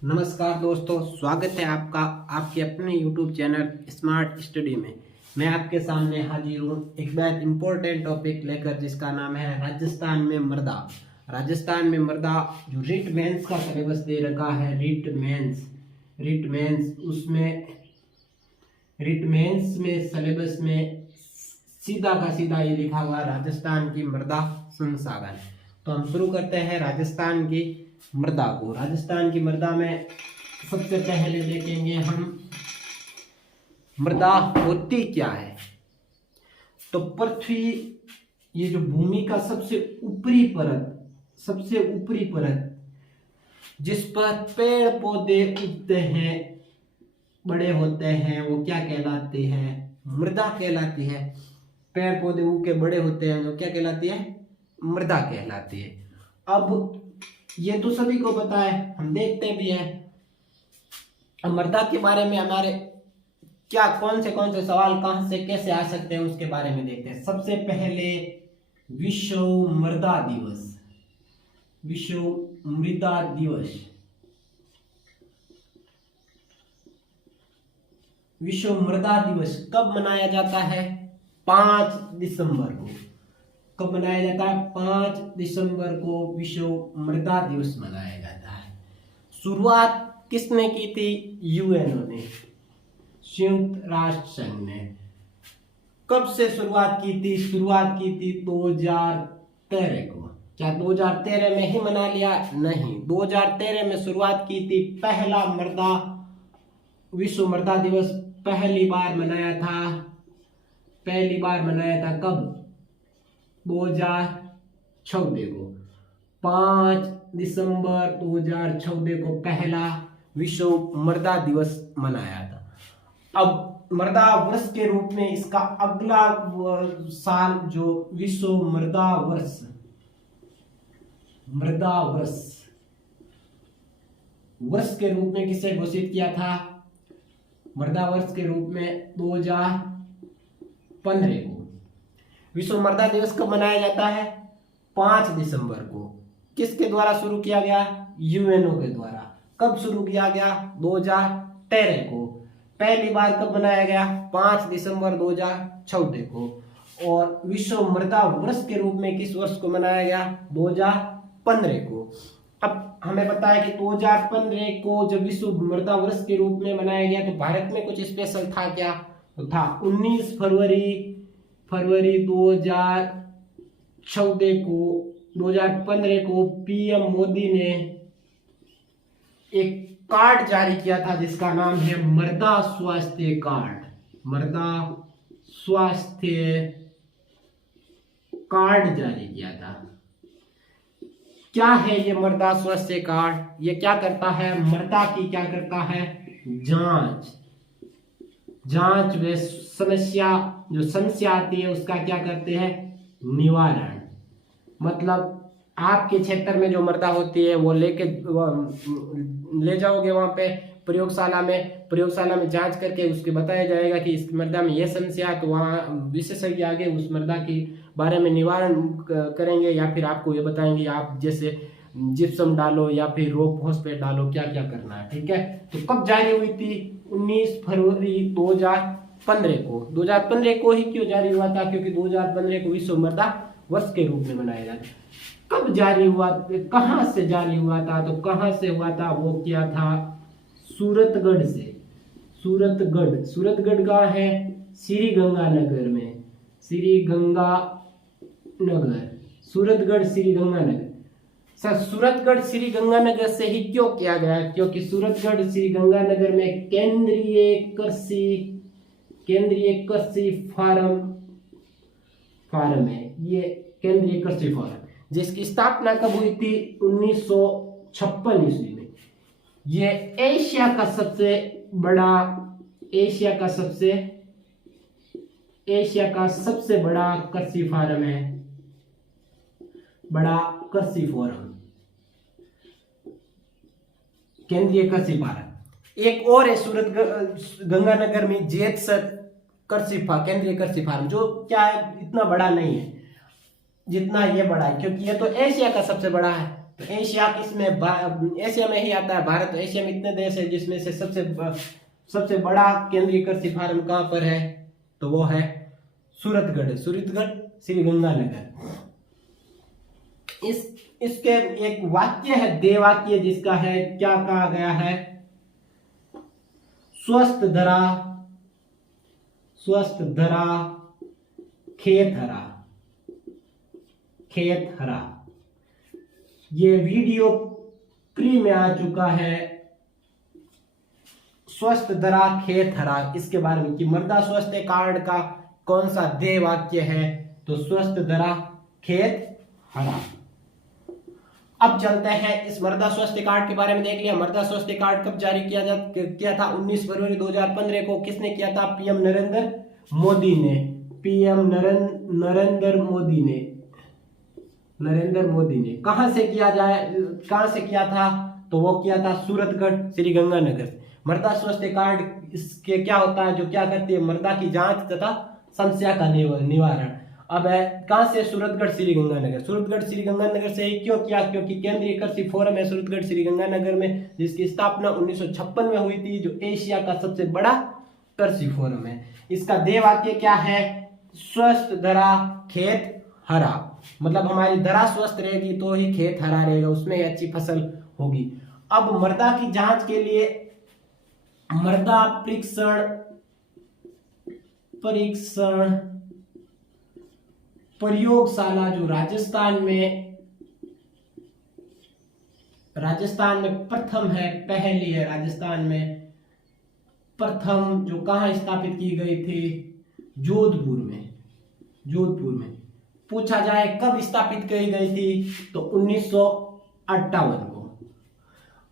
नमस्कार दोस्तों, स्वागत है आपका आपके अपने YouTube चैनल स्मार्ट स्टडी में। मैं आपके सामने हाजिर हूँ एक बहुत इम्पोर्टेंट टॉपिक लेकर, जिसका नाम है राजस्थान में मृदा। राजस्थान में मृदा जो रिट मेंस का सिलेबस दे रखा है, रिट मेंस उसमें रिट मेंस में सिलेबस में सीधा का सीधा ये लिखा हुआ राजस्थान की मृदा संसाधन। तो हम शुरू करते हैं राजस्थान की मृदा को। राजस्थान की मृदा में सबसे पहले देखेंगे हम मृदा होती क्या है। तो पृथ्वी, ये जो भूमि का सबसे ऊपरी परत जिस पर पेड़ पौधे उगते हैं, बड़े होते हैं, वो क्या कहलाती है? मृदा कहलाती है। पेड़ पौधे उग के बड़े होते हैं, जो क्या कहलाती है? मृदा कहलाती है। अब ये तो सभी को पता है, हम देखते भी हैं। अब मृदा के बारे में हमारे क्या कौन से सवाल कहां से कैसे आ सकते हैं, उसके बारे में देखते हैं। सबसे पहले विश्व मृदा दिवस। विश्व मृदा दिवस विश्व मृदा दिवस कब मनाया जाता है? 5 दिसंबर को। कब मनाया जाता है? 5 दिसंबर को विश्व मृदा दिवस मनाया जाता है। शुरुआत किसने की थी? यूएनओ ने, संयुक्त राष्ट्र संघ ने। कब से शुरुआत की थी? शुरुआत की थी 2013 को। क्या 2013 में ही मना लिया? नहीं, 2013 में शुरुआत की थी। पहला विश्व मृदा दिवस पहली बार मनाया था कब? 2014 को। 5 दिसंबर 2014 को पहला विश्व मृदा दिवस मनाया था। अब मृदा वर्ष के रूप में इसका अगला साल जो विश्व मृदा वर्ष के रूप में किसे घोषित किया था? मृदा वर्ष के रूप में 2015 को। विश्व मृदा दिवस कब मनाया जाता है? 5 दिसंबर को। किसके द्वारा शुरू किया गया? यूएनओ के द्वारा। कब शुरू किया गया? 2013 को। पहली बार कब मनाया गया? 5 दिसंबर 2014 को। और विश्व मृदा वर्ष के रूप में किस वर्ष को मनाया गया? 2015 को। अब हमें पता है कि 2015 को जब विश्व मृदा वर्ष के रूप में मनाया गया, तो भारत में कुछ स्पेशल था क्या? तो था 19 फरवरी 2015 को पीएम मोदी ने एक कार्ड जारी किया था, जिसका नाम है मृदा स्वास्थ्य कार्ड। मृदा स्वास्थ्य कार्ड जारी किया था। क्या है ये मृदा स्वास्थ्य कार्ड? ये क्या करता है? मृदा की क्या करता है? जांच व जो समस्या आती है उसका क्या करते हैं? निवारण। मतलब आपके क्षेत्र में जो मृदा होती है वो ले जाओगे वहां पे प्रयोगशाला में जांच करके उसके बताया जाएगा कि इस मृदा में यह समस्या है, तो वहाँ विशेषज्ञ आगे उस मृदा के बारे में निवारण करेंगे, या फिर आपको ये बताएंगे आप जैसे जिप्सम डालो या फिर रोक फॉस्फेट डालो, क्या क्या करना है। ठीक है, तो कब जारी हुई थी? 19 फरवरी 2015 को। 2015 को ही क्यों जारी हुआ था? क्योंकि 2015 को विश्व मृदा वर्ष के रूप में मनाया जाता है। कब जारी हुआ? कहां से जारी हुआ था? तो कहां से हुआ था? वो क्या था? सूरतगढ़ से। सूरतगढ़ का है श्रीगंगानगर में। सूरतगढ़ श्रीगंगानगर। सर, सूरतगढ़ श्रीगंगानगर से ही क्यों किया गया? क्योंकि सूरतगढ़ श्रीगंगानगर में केंद्रीय कृषि फार्म है। ये केंद्रीय कृषि फार्म, जिसकी स्थापना कब हुई थी? 1956 ईस्वी में। ये एशिया का सबसे बड़ा कृषि फार्म है। केंद्रीय कृषि फार्म। एक और है सूरत गंगानगर में जेतसर केंद्रीय कृषि फार्म, जो क्या है, इतना बड़ा नहीं है जितना ये बड़ा है, क्योंकि ये तो एशिया का सबसे बड़ा है। तो एशिया किसमें, एशिया में ही आता है भारत। एशिया में इतने देश है जिसमें से सबसे बड़ा केंद्रीय कृषि फार्म कहाँ पर है, तो वो है सूरतगढ़ श्रीगंगानगर। इसके एक वाक्य है, देवाक्य, जिसका है क्या कहा गया है, स्वस्थ धरा खेत हरा। ये वीडियो प्री में आ चुका है, स्वस्थ धरा खेत हरा, इसके बारे में कि मृदा स्वास्थ्य कार्ड का कौन सा देय वाक्य है, तो स्वस्थ धरा खेत हरा। अब चलते हैं इस मृदा स्वास्थ्य कार्ड के बारे में देख लिया। मृदा स्वास्थ्य कार्ड कब जारी किया था, 19 फरवरी 2015 को। किसने किया था, पीएम नरेंद्र मोदी ने। नरेंद्र मोदी ने कहां से किया था, तो वो किया था सूरतगढ़ श्रीगंगानगर। मृदा स्वास्थ्य कार्ड इसके क्या होता है, जो क्या करती है, मृदा की जांच तथा समस्या का निवारण। अब है कहां से, सूरतगढ़ श्रीगंगानगर से ही। क्यों किया, क्योंकि केंद्रीय कृषि फोरम है सूरतगढ़ श्रीगंगानगर में, जिसकी स्थापना 1956 में हुई थी, जो एशिया का सबसे बड़ा कृषि फोरम है। इसका देय वाक्य क्या है, स्वस्थ धरा खेत हरा। मतलब हमारी धरा स्वस्थ रहेगी तो ही खेत हरा रहेगा, उसमें अच्छी फसल होगी। अब मृदा की जांच के लिए मृदा परीक्षण प्रयोगशाला जो राजस्थान में प्रथम है, पहली है राजस्थान में प्रथम, जो कहां स्थापित की गई थी, जोधपुर में। पूछा जाए कब स्थापित की गई थी, तो 1958 को।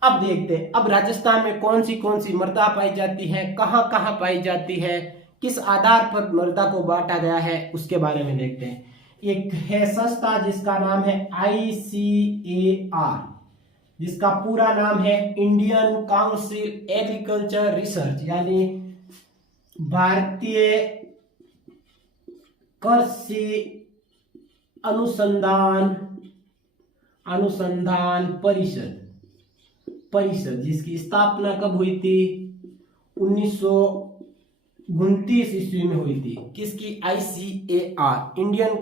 अब देखते हैं, अब राजस्थान में कौन सी मृदा पाई जाती है, कहां पाई जाती है, किस आधार पर मृदा को बांटा गया है, उसके बारे में देखते हैं। एक है संस्था जिसका नाम है ICAR, जिसका पूरा नाम है इंडियन काउंसिल एग्रीकल्चर रिसर्च, यानी भारतीय कृषि अनुसंधान परिषद, जिसकी स्थापना कब हुई थी, 1929 ईस्वी में हुई थी। किसकी, ICAR, Indian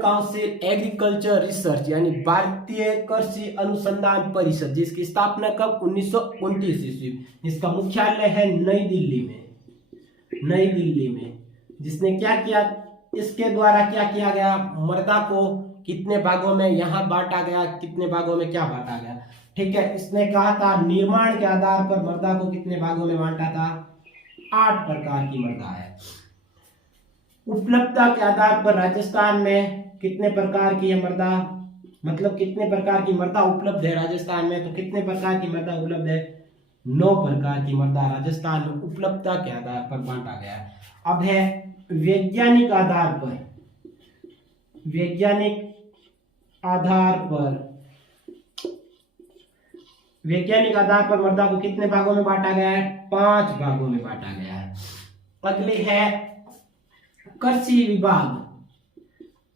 council agriculture research, यानी भारतीय कृषि अनुसंधान परिषद, जिसकी स्थापना कब, 1929 ईस्वी। जिसका मुख्यालय है नई दिल्ली में। जिसने क्या किया, इसके द्वारा क्या किया गया, मृदा को कितने भागों में यहाँ बांटा गया, कितने भागों में क्या बांटा गया। ठीक है, इसने कहा था निर्माण के आधार पर मृदा को कितने भागों में बांटा था, 8 प्रकार की मृदा है। उपलब्धता के आधार पर राजस्थान में कितने प्रकार की है मृदा, मतलब कितने प्रकार की मृदा उपलब्ध है राजस्थान में, तो कितने प्रकार की मृदा उपलब्ध है, 9 प्रकार की मृदा राजस्थान में उपलब्धता के आधार पर बांटा गया है। अब है वैज्ञानिक आधार पर मृदा को कितने भागों में बांटा गया है, 5 भागों में बांटा गया है। अगली है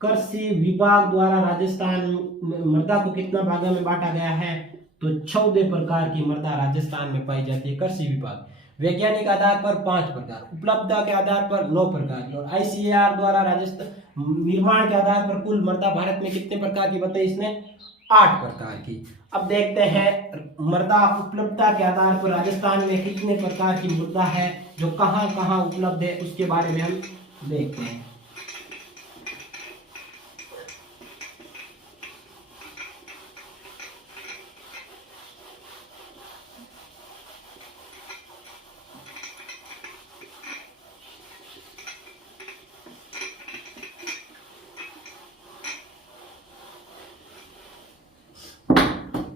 कृषि विभाग द्वारा राजस्थान मृदा को कितना भागों में बांटा गया है, तो 14 प्रकार की मृदा राजस्थान में पाई जाती है। कृषि विभाग वैज्ञानिक आधार पर 5 प्रकार, उपलब्धता के आधार पर 9 प्रकार, और ICAR द्वारा राजस्थान निर्माण के आधार पर कुल मृदा भारत में कितने प्रकार की बताई इसने, 8 प्रकार की। अब देखते हैं मृदा उपलब्धता के आधार पर राजस्थान में कितने प्रकार की मृदा है, जो कहां कहां उपलब्ध है, उसके बारे में हम देखते हैं।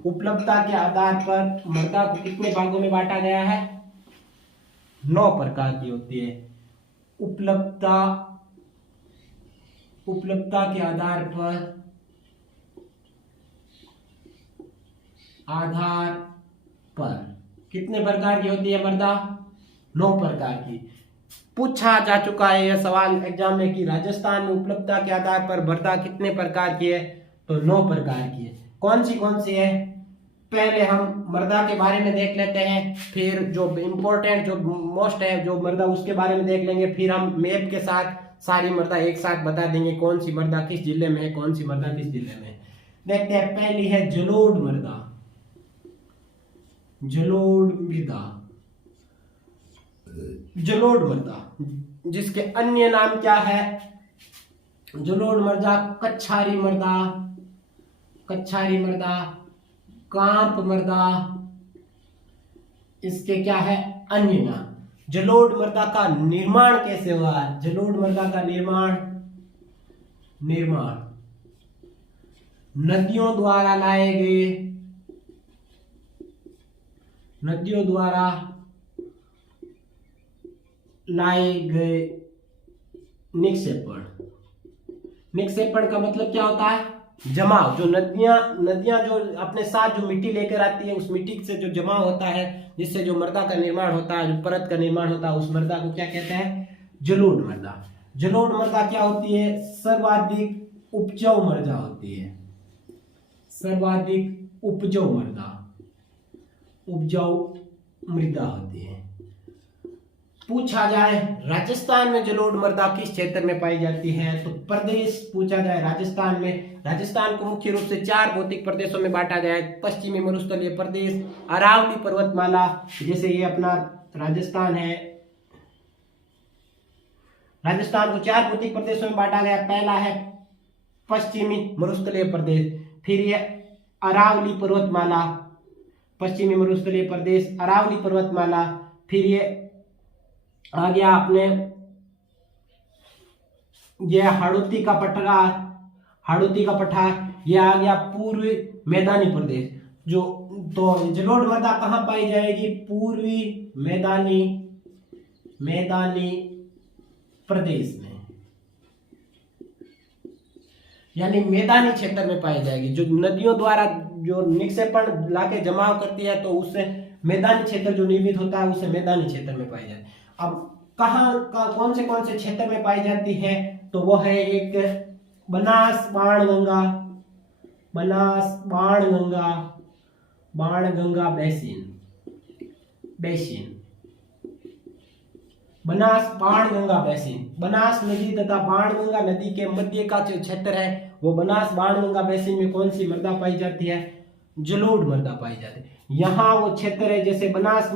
उपलब्धता के आधार पर मृदा को कितने भागों में बांटा गया है, 9 प्रकार की होती है। उपलब्धता के आधार पर कितने प्रकार की होती है मृदा, 9 प्रकार की। पूछा जा चुका है यह सवाल एग्जाम में कि राजस्थान में उपलब्धता के आधार पर मृदा कितने प्रकार की है, तो 9 प्रकार की है। कौन सी है? पहले हम मृदा के बारे में देख लेते हैं, फिर जो इम्पोर्टेंट जो मोस्ट है जो मृदा उसके बारे में देख लेंगे, फिर हम मैप के साथ सारी मृदा एक साथ बता देंगे कौन सी मृदा किस जिले में है, कौन सी मृदा किस जिले में है। देखते हैं, पहली है जलोढ़ मृदा। जलोढ़ मृदा, जलोढ़ मृदा जिसके अन्य नाम क्या है? जलोढ़ मृदा, कच्छारी मृदा, कच्छारी मृदा, कांप मृदा, इसके क्या है अन्य नाम। जलोढ़ मृदा का निर्माण कैसे हुआ? जलोढ़ मृदा का निर्माण नदियों द्वारा लाए गए, नदियों द्वारा लाए गए निक्षेपण। निक्षेपण का मतलब क्या होता है? जमाव। जो नदियां जो अपने साथ जो मिट्टी लेकर आती है, उस मिट्टी से जो जमाव होता है, जिससे जो मृदा का निर्माण होता है, जो परत का निर्माण होता है, उस मृदा को क्या कहते हैं? जलोढ़ मृदा। जलोढ़ मृदा क्या होती है? सर्वाधिक उपजाऊ मृदा होती है। सर्वाधिक उपजाऊ मृदा होती है। पूछा जाए राजस्थान में जलोढ़ मृदा किस क्षेत्र में पाई जाती है, तो प्रदेश पूछा जाए राजस्थान में, राजस्थान को मुख्य रूप से 4 भौतिक प्रदेशों में बांटा गया है। पश्चिमी मरुस्थलीय प्रदेश, अरावली पर्वतमाला, जैसे ये अपना राजस्थान है, राजस्थान को 4 भौतिक प्रदेशों में बांटा गया। पहला है पश्चिमी मरुस्थलीय प्रदेश, फिर ये अरावली पर्वतमाला, पश्चिमी मरुस्थलीय प्रदेश, अरावली पर्वतमाला, फिर ये आ गया अपने ये हाड़ौती का पठार, ये आ गया पूर्वी मैदानी प्रदेश। जो तो जलोढ़ मृदा कहाँ पाई जाएगी? पूर्वी मैदानी प्रदेश में, यानी मैदानी क्षेत्र में पाई जाएगी। जो नदियों द्वारा जो निक्षेपण लाके जमाव करती है, तो उससे मैदानी क्षेत्र जो निर्मित होता है, उसे मैदानी क्षेत्र में पाई जाती है। अब कौन से क्षेत्र में पाई जाती है? तो वो है एक बनास बाणगंगा बेसिन। बनास बाणगंगा बेसिन, बनास नदी तथा बाणगंगा नदी के मध्य का जो क्षेत्र है, वो बनास बाणगंगा बेसिन में कौन सी मृदा पाई जाती है? जलोढ़ मृदा पाई जाती है। यहाँ वो क्षेत्र है, जैसे बनास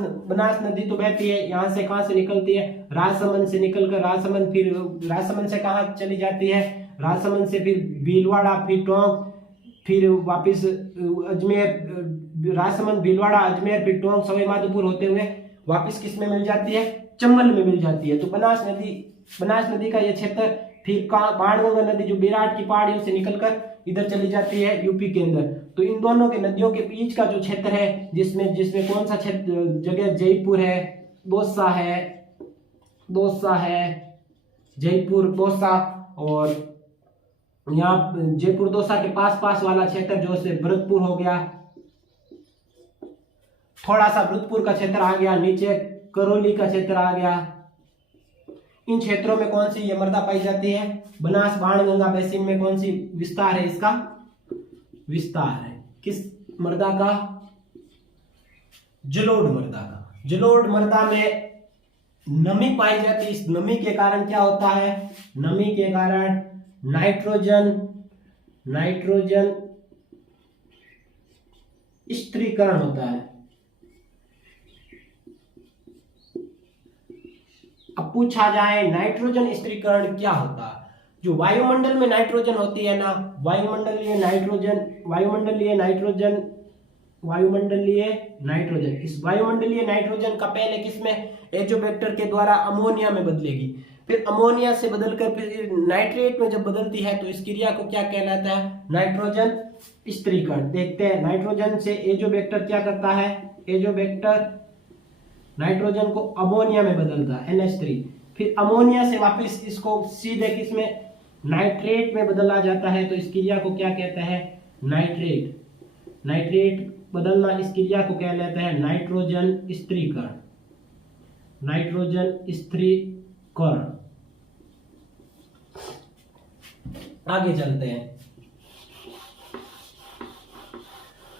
नदी तो बहती है, यहाँ से कहाँ से निकलती है? राजसमंद से निकलकर राजसमंद से कहाँ चली जाती है? राजसमंद से फिर भीलवाड़ा, फिर टोंक, फिर वापिस अजमेर, राजसमंद, भीलवाड़ा, अजमेर, फिर टोंक, सवाई माधोपुर होते हुए वापिस किस में मिल जाती है? चंबल में मिल जाती है। तो बनास नदी का ये क्षेत्र, फिर बाणगंगा नदी जो विराट की पहाड़ियों से निकलकर इधर चली जाती है यूपी के अंदर। तो इन दोनों के नदियों के बीच का जो क्षेत्र है, जिसमें कौन सा क्षेत्र जगह? जयपुर है, दौसा है, जयपुर, दौसा, और यहाँ जयपुर दौसा के पास वाला क्षेत्र जो से भरतपुर हो गया, थोड़ा सा भरतपुर का क्षेत्र आ गया, नीचे करौली का क्षेत्र आ गया। इन क्षेत्रों में कौन सी ये मृदा पाई जाती है? बनास बाणगंगा बेसिन में कौन सी विस्तार है? इसका विस्तार है किस मृदा का? जलोढ़ मृदा का। जलोढ़ मृदा में नमी पाई जाती है। इस नमी के कारण क्या होता है? नमी के कारण नाइट्रोजन स्थिरीकरण होता है। अब पूछा जाए नाइट्रोजन स्थिरीकरण क्या होता है? जो वायुमंडल में नाइट्रोजन होती है ना, वायुमंडलीय नाइट्रोजन, इस वायुमंडलीय नाइट्रोजन का पहले किसमें? एजोबैक्टर के द्वारा अमोनिया में बदलेगी, फिर अमोनिया से बदलकर फिर नाइट्रेट में जब बदलती है, तो इस क्रिया को क्या कहलाता है? नाइट्रोजन स्थिरीकरण। देखते हैं, नाइट्रोजन से एजोबैक्टर क्या करता है? एजोबैक्टर नाइट्रोजन को अमोनिया में बदलता है, NH3, फिर अमोनिया से वापस इसको सीधे किसमें? नाइट्रेट में बदला जाता है। तो इस क्रिया को क्या कहते हैं? नाइट्रेट बदलना, इस क्रिया को क्या कहते हैं? नाइट्रोजन स्थिरीकरण। आगे चलते हैं।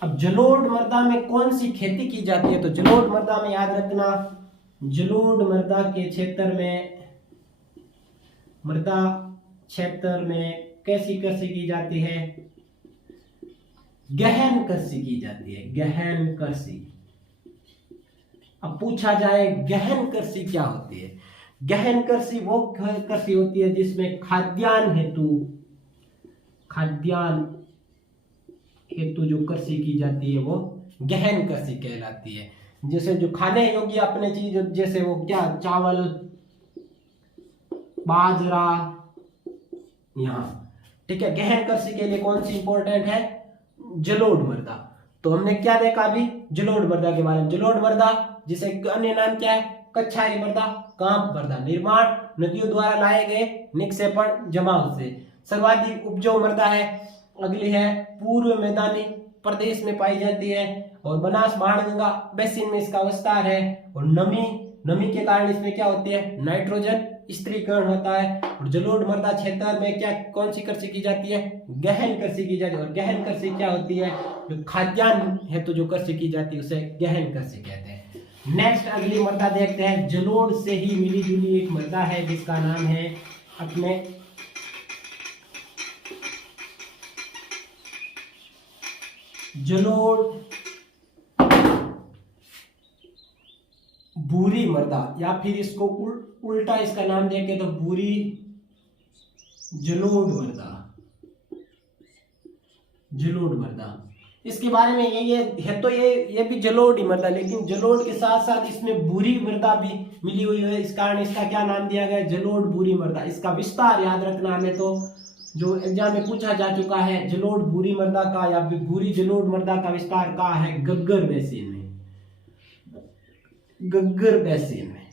अब जलोढ़ मृदा में कौन सी खेती की जाती है? तो जलोढ़ मृदा में याद रखना, जलोढ़ मृदा के क्षेत्र में, मृदा क्षेत्र में कैसी कृषि की जाती है? गहन कृषि की जाती है, गहन कृषि। अब पूछा जाए गहन कृषि क्या होती है? गहन कृषि वो कृषि होती है जिसमें खाद्यान्न हेतु जो कृषि की जाती है वो गहन कृषि कहलाती है। जैसे जो खाने योग्य अपने चीज, जैसे वो क्या, चावल, बाजरा, यहाँ, ठीक है। गहन कृषि के लिए कौन सी इंपॉर्टेंट है? जलोढ़ मृदा। तो हमने क्या देखा अभी जलोढ़ मृदा के बारे में? जलोढ़ मृदा जिसे अन्य नाम क्या है? कछाई मृदा, कांप मृदा। निर्माण नदियों द्वारा लाए गए निक्षेपण जमाव से। सर्वाधिक उपजाऊ मृदा है। अगली है पूर्व मैदानी प्रदेश में पाई जाती है, और बनास बाणगंगा बेसिन में इसका विस्तार है। और नमी के कारण इसमें क्या होती है? नाइट्रोजन स्थिरीकरण होता है। और जलोढ़ मृदा क्षेत्र में क्या, कौन सी कृषि की जाती है? गहन कृषि की जाती है। और गहन कृषि क्या होती है? जो खाद्यान्न है तो जो कृषि की जाती है उसे गहन कृषि कहते हैं। नेक्स्ट अगली मृदा देखते हैं। जलोढ़ से ही मिली जुली एक मृदा है जिसका नाम है अपने जलोढ़ भूरी मृदा, या फिर इसको उल्टा इसका नाम देंगे तो भूरी जलोढ़ मृदा। जलोढ़ मृदा इसके बारे में ये है, तो ये भी जलोढ़ ही मृदा, लेकिन जलोढ़ के साथ साथ इसमें भूरी मृदा भी मिली हुई है। इस कारण इसका क्या नाम दिया गया? जलोढ़ भूरी मृदा। इसका विस्तार याद रखना हमें, तो जो एग्जाम में पूछा जा चुका है जलोढ़ भूरी मृदा का या फिर भूरी जलोढ़ मृदा का विस्तार कहाँ है? गग्गर बेसिन में, गग्गर बेसिन में।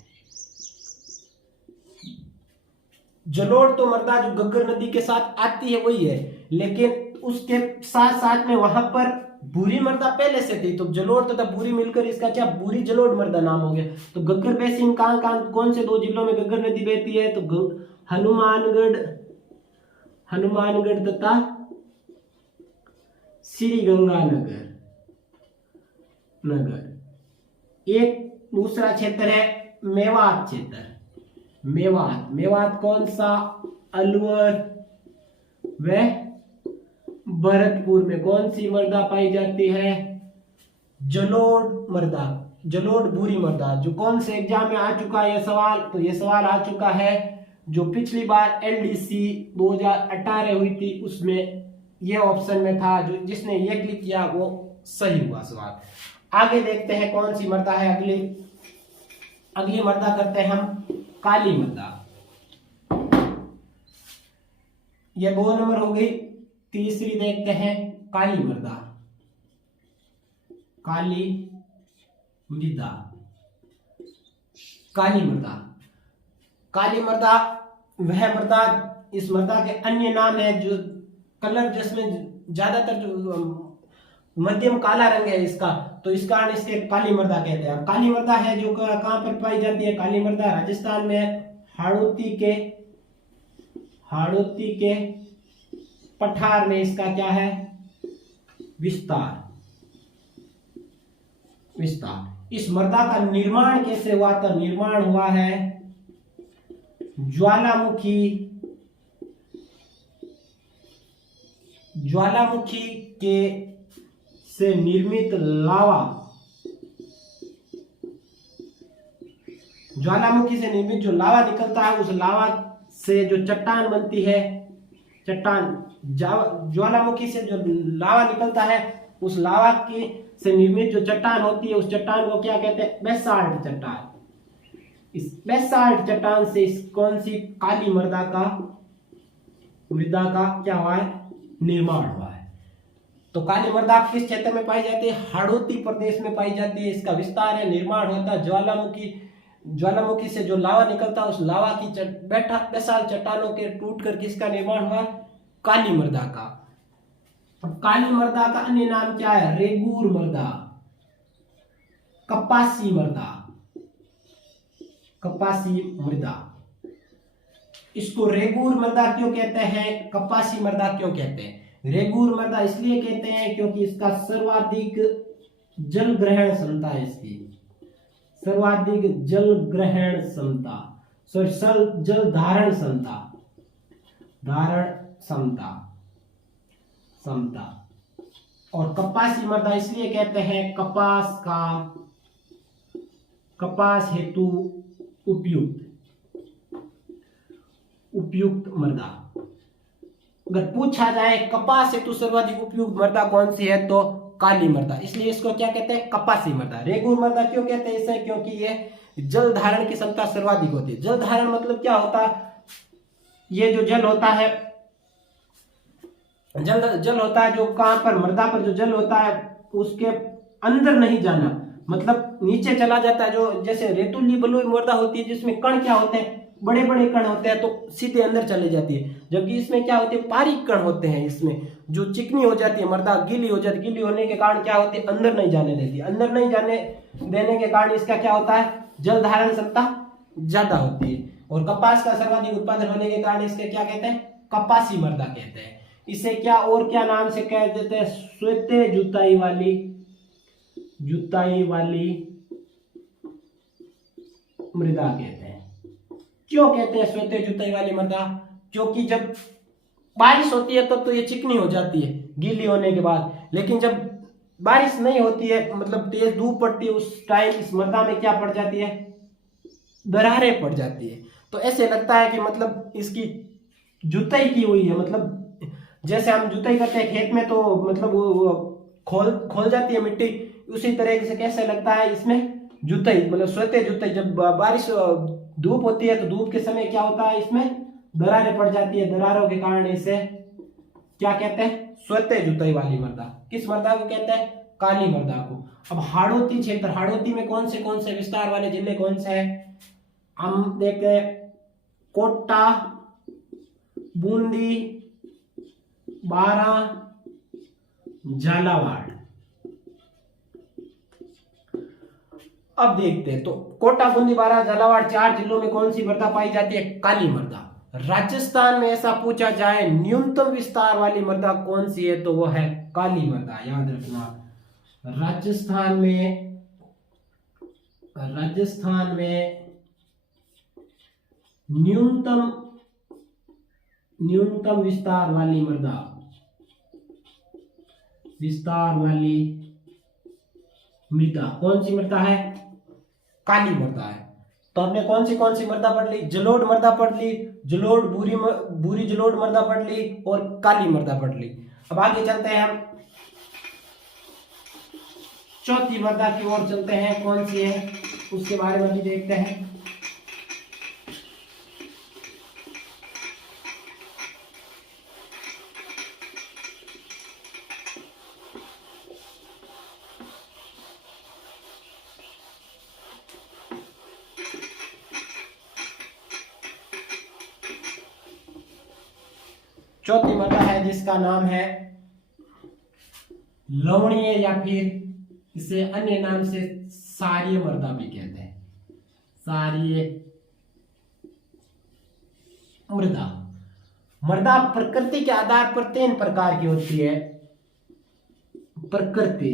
जलोढ़ तो मृदा जो गग्गर नदी के साथ आती है वही है, लेकिन उसके साथ साथ में वहां पर भूरी मृदा पहले से थी, तो जलोढ़ तथा भूरी मिलकर इसका क्या भूरी जलोढ़ मृदा नाम हो गया। तो गग्गर बेसिन कहाँ कौन से दो जिलों में गग्गर नदी बहती है? तो हनुमानगढ़ तथा श्री गंगानगर एक दूसरा क्षेत्र है मेवात क्षेत्र। मेवात कौन सा? अलवर व भरतपुर में कौन सी मृदा पाई जाती है? जलोढ़ मृदा, जलोढ़ भूरी मृदा। जो कौन से एग्जाम में आ चुका है ये सवाल? तो ये सवाल आ चुका है जो पिछली बार एलडीसी 2018 हुई थी उसमें ये ऑप्शन में था। जो जिसने ये क्लिक किया वो सही हुआ सवाल। आगे देखते हैं कौन सी मृदा है अगली मृदा करते हैं हम काली मृदा। ये 2 नंबर हो गई। तीसरी देखते हैं काली मृदा। काली मृदा वह मृदा, इस मृदा के अन्य नाम है जो कलर जिसमें ज्यादातर जो मध्यम काला रंग है इसका, तो इस कारण इसके काली मृदा कहते हैं। काली मृदा है जो कहां पर पाई जाती है? काली मृदा राजस्थान में हाड़ौती के पठार में इसका क्या है? विस्तार। इस मृदा का निर्माण कैसे हुआ? तो निर्माण हुआ है ज्वालामुखी के से निर्मित लावा, ज्वालामुखी से निर्मित जो लावा निकलता है उस लावा से जो चट्टान बनती है, ज्वालामुखी से जो लावा निकलता है उस लावा की से निर्मित जो चट्टान होती है उस चट्टान को क्या कहते हैं? बेसाल्ट चट्टान। इस बेसाल्ट चट्टान से इस कौन सी काली मृदा का क्या हुआ है? निर्माण हुआ है। तो काली मृदा किस क्षेत्र में पाई जाती है? हाड़ौती प्रदेश में पाई जाती है। इसका विस्तार है, निर्माण होता है ज्वालामुखी से जो लावा निकलता है उस लावा की बेसाल्ट चट्टानों के टूट कर किसका निर्माण हुआ? काली मृदा का। अब काली मृदा का अन्य नाम क्या है? रेगूर मृदा, कपासी मृदा। इसको रेगूर मृदा क्यों कहते हैं? कपासी मृदा क्यों कहते हैं? रेगुर मृदा इसलिए कहते हैं क्योंकि इसका सर्वाधिक जल ग्रहण क्षमता है, इसकी सर्वाधिक जल ग्रहण क्षमता, जल धारण क्षमता, धारण क्षमता क्षमता। और कपासी मृदा इसलिए कहते हैं कपास हेतु उपयुक्त मृदा। अगर पूछा जाए कपास हेतु सर्वाधिक उपयुक्त मृदा कौन सी है तो काली मृदा, इसलिए इसको क्या कहते हैं, कपासी मृदा। रेगुर मृदा क्यों कहते हैं इसे, क्योंकि ये जल धारण की क्षमता सर्वाधिक होती है। जल धारण मतलब क्या होता है, ये जो जल होता है, जल होता है जो कहां पर, मृदा पर जो जल होता है उसके अंदर नहीं जाना, मतलब नीचे चला जाता है। जो जैसे रेतुली बलुई मृदा होती है जिसमें कण क्या होते हैं, बड़े बड़े कण होते हैं, तो सीधे अंदर चले जाती है। जबकि इसमें क्या होते हैं, बारीक कण होते हैं, इसमें जो चिकनी हो जाती है मृदा, गीली हो जाती है, गीली होने के कारण क्या होती है, अंदर नहीं जाने देती। अंदर नहीं जाने देने के कारण इसका क्या होता है, जल धारण क्षमता ज्यादा होती है। और कपास का सर्वाधिक उत्पादन होने के कारण इसके क्या कहते हैं, कपासी मृदा कहते हैं। इसे क्या और क्या नाम से कह देते हैं, श्वेत जुताई वाली मृदा कहते हैं। क्यों कहते हैं श्वेत जुताई वाली मृदा, क्योंकि जब बारिश होती है तब तो ये चिकनी हो जाती है गीली होने के बाद, लेकिन जब बारिश नहीं होती है, मतलब तेज धूप पड़ती है, उस टाइम इस मृदा में क्या पड़ जाती है, दरारें पड़ जाती है। तो ऐसे लगता है कि मतलब इसकी जुताई की हुई है, मतलब जैसे हम जुताई करते हैं खेत में तो मतलब वो खोल जाती है मिट्टी, उसी तरह से कैसे लगता है इसमें जुताई, मतलब श्वेत जुताई। जब बारिश धूप होती है तो धूप के समय क्या होता है, इसमें दरारें पड़ जाती है, दरारों के कारण इसे क्या कहते हैं, श्वेत जुताई वाली मृदा। किस मृदा को कहते हैं, काली मृदा को। अब हाड़ौती क्षेत्र, हाड़ौती में कौन से विस्तार वाले जिले कौन से हैं, हम देखते हैं कोटा, बूंदी, बारा, झालावाड़। अब देखते हैं तो कोटा, बूंदी, बारा, झालावाड़ 4 जिलों में कौन सी मृदा पाई जाती है, काली मृदा। राजस्थान में ऐसा पूछा जाए न्यूनतम विस्तार वाली मृदा कौन सी है तो वो है काली मृदा, याद रखना। राजस्थान में न्यूनतम विस्तार वाली मृदा कौन सी मृदा है, काली मृदा है। तो हमने कौन सी मृदा पढ़ ली, जलोढ़ मृदा पढ़ ली, जलोढ़ भूरी जलोढ़ मृदा पढ़ ली और काली मृदा पढ़ ली। अब आगे चलते हैं, हम चौथी मृदा की ओर चलते हैं, कौन सी है उसके बारे में भी देखते हैं। चौथी मृदा है जिसका नाम है लवणीय, या फिर इसे अन्य नाम से क्षारीय मृदा भी कहते हैं। क्षारीय मृदा प्रकृति के आधार पर 3 प्रकार की होती है। प्रकृति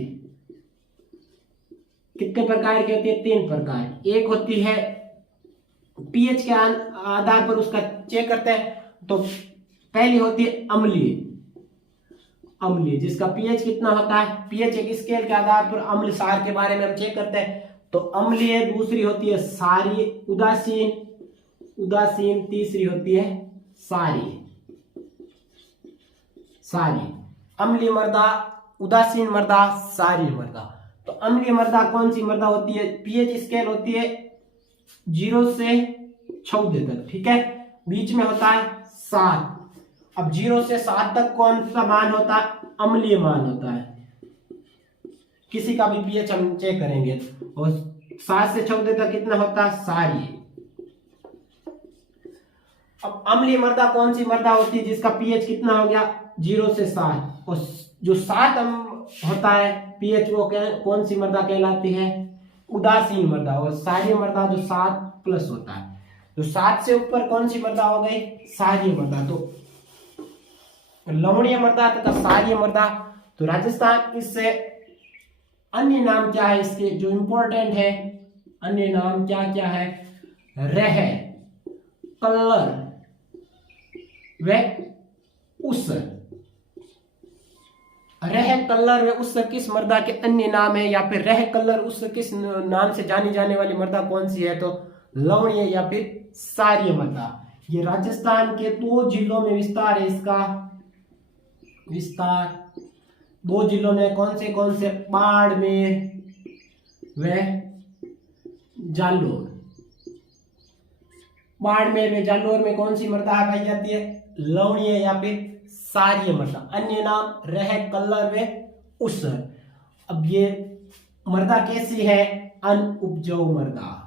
कितने प्रकार की होती है, 3 प्रकार। एक होती है पीएच के आधार पर उसका चेक करते हैं, तो पहली होती है अम्लीय जिसका पीएच कितना होता है, पीएच एक स्केल के आधार पर अम्ल सार के बारे में हम चेक करते हैं, तो अम्लीय। दूसरी होती है सारी उदासीन, तीसरी होती है सारी। अम्लीय मृदा, उदासीन मृदा, सारी मृदा। तो अम्लीय मृदा कौन सी मृदा होती है, पीएच स्केल होती है 0 से 14 तक, ठीक है, बीच में होता है 7। अब 0 से 7 तक कौन सा मान होता है, अम्लीय मान होता है। किसी का भी पीएच हम चेक करेंगे, और 7 से 14 तक कितना होता है, सारी। अब अम्लीय मृदा कौन सी मृदा होती है जिसका पीएच कितना हो गया, 0 से 7, और जो 7 होता है पीएच वो कौन सी मृदा कहलाती है, उदासीन मृदा। और सारी मृदा जो 7+ होता है, तो 7 से ऊपर कौन सी मृदा हो गई, सारी मृदा। तो लवणीय मृदा तथा क्षारीय मृदा। तो राजस्थान इससे अन्य नाम क्या है इसके जो इंपॉर्टेंट है, अन्य नाम क्या क्या है, रह, कल्लर व उसर। रह, कल्लर व उसर किस मृदा के अन्य नाम है, या फिर रह, कल्लर, उसर किस नाम से जानी जाने वाली मृदा कौन सी है, तो लवणीय या फिर क्षारीय मृदा। ये राजस्थान के 2 जिलों में विस्तार है इसका, विस्तार 2 जिलों में कौन से, बाड़मेर व जालोर। बाड़मेर में, जालोर में कौन सी मृदा पाई जाती है, लवणीय या फिर क्षारीय मृदा। अन्य नाम रह, कल्लर व उसर। अब ये मृदा कैसी है, अनउपजाऊ मृदा,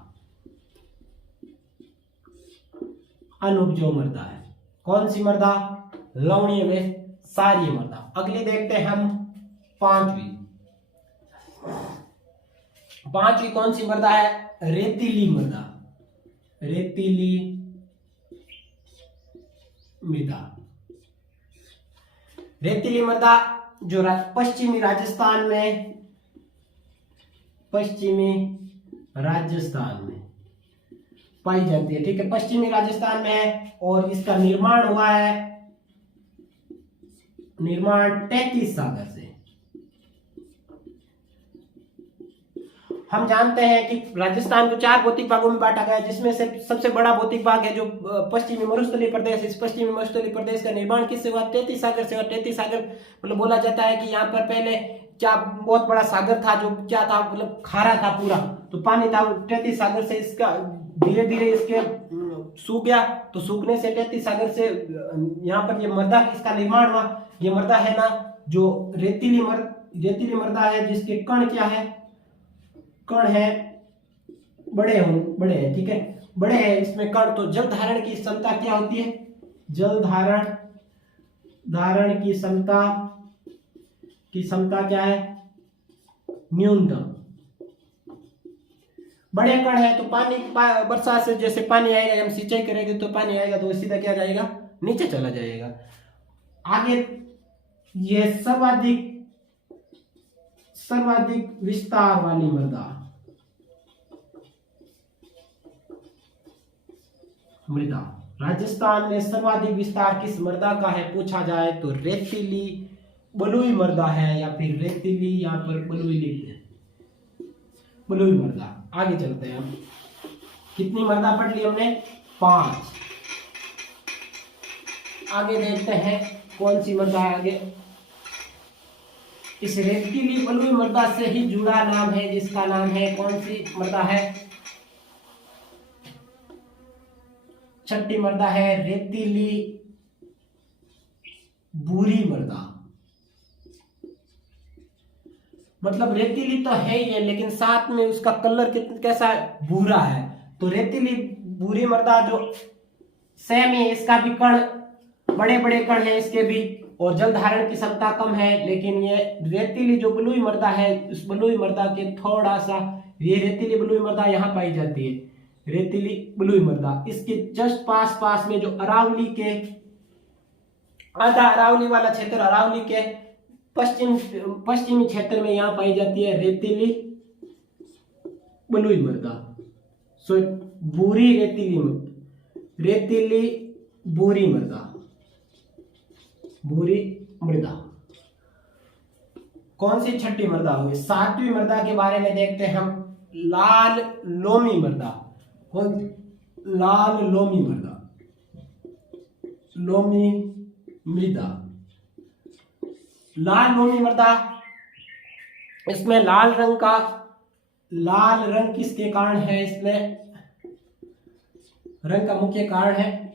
अनउपजाऊ मृदा है। कौन सी मृदा, लवणीय व क्षारीय मृदा। अगली देखते हैं हम पांचवी कौन सी मृदा है, रेतीली मृदा, रेतीली मृदा। रेतीली मृदा जो पश्चिमी राजस्थान में, पश्चिमी राजस्थान में पाई जाती है, ठीक है, पश्चिमी राजस्थान में है। और इसका निर्माण हुआ है, निर्माण 33 सागर से। हम जानते हैं कि राजस्थान को 4 भौतिक भागों में बांटा गया है, जिसमें से सबसे बड़ा भौतिक भाग है जो पश्चिमी मरुस्थलीय प्रदेश। इस पश्चिमी मरुस्थलीय प्रदेश का निर्माण किससे हुआ, 33 सागर से। और 33 सागर मतलब बोला जाता है कि यहाँ पर पहले क्या बहुत बड़ा सागर था, जो क्या था, मतलब खारा था पूरा, तो पानी था 33 सागर से। इसका धीरे धीरे इसके सूख गया, तो सूखने से 33 सागर से यहाँ पर ये मृदा, इसका निर्माण हुआ। ये मृदा है ना जो रेतीली मृदा है, जिसके कण क्या है, कण है बड़े हैं, ठीक है, बड़े हैं इसमें कण। तो जल धारण की क्षमता क्या होती है, जल धारण की क्षमता क्या है, न्यूनतम। बड़े कण है तो पानी बरसात से जैसे पानी आएगा, हम सिंचाई करेंगे तो पानी आएगा तो सीधा क्या जाएगा, नीचे चला जाएगा। आगे ये सर्वाधिक विस्तार वाली मृदा, राजस्थान में सर्वाधिक विस्तार किस मृदा का है पूछा जाए तो रेतीली बलुई मृदा है, या फिर रेतीली यहाँ पर बलुई लिखते हैं, बलुई मृदा। आगे चलते हैं हम, कितनी मृदा पढ़ ली हमने, 5। आगे देखते हैं कौन सी मृदा है आगे। इस रेतीली बलुई मृदा से ही जुड़ा नाम है, जिसका नाम है, कौन सी मृदा है, 6ठी मृदा है रेतीली भूरी मृदा। मतलब रेतीली तो है ही है, लेकिन साथ में उसका कलर कैसा है, भूरा है। तो रेतीली भूरी मृदा जो सेम है, इसका भी कण बड़े बड़े कण है इसके भी, और जल धारण की क्षमता कम है। लेकिन ये रेतीली जो बलुई मृदा है, उस बलुई मृदा के थोड़ा सा, ये रेतीली बलुई मृदा यहाँ पाई जाती है, रेतीली बलुई मृदा। इसके जस्ट पास में जो अरावली के आधा अरावली वाला क्षेत्र, अरावली के पश्चिमी क्षेत्र में यहाँ पाई जाती है रेतीली बलुई मृदा। सो भूरी रेतीली भूरी मृदा। कौन सी 6ठी मृदा हुई। 7वीं मृदा के बारे में देखते हैं हम, लाल लोमी मृदा। लाल लोमी मृदा, इसमें लाल रंग किसके कारण है, इसमें रंग का मुख्य कारण है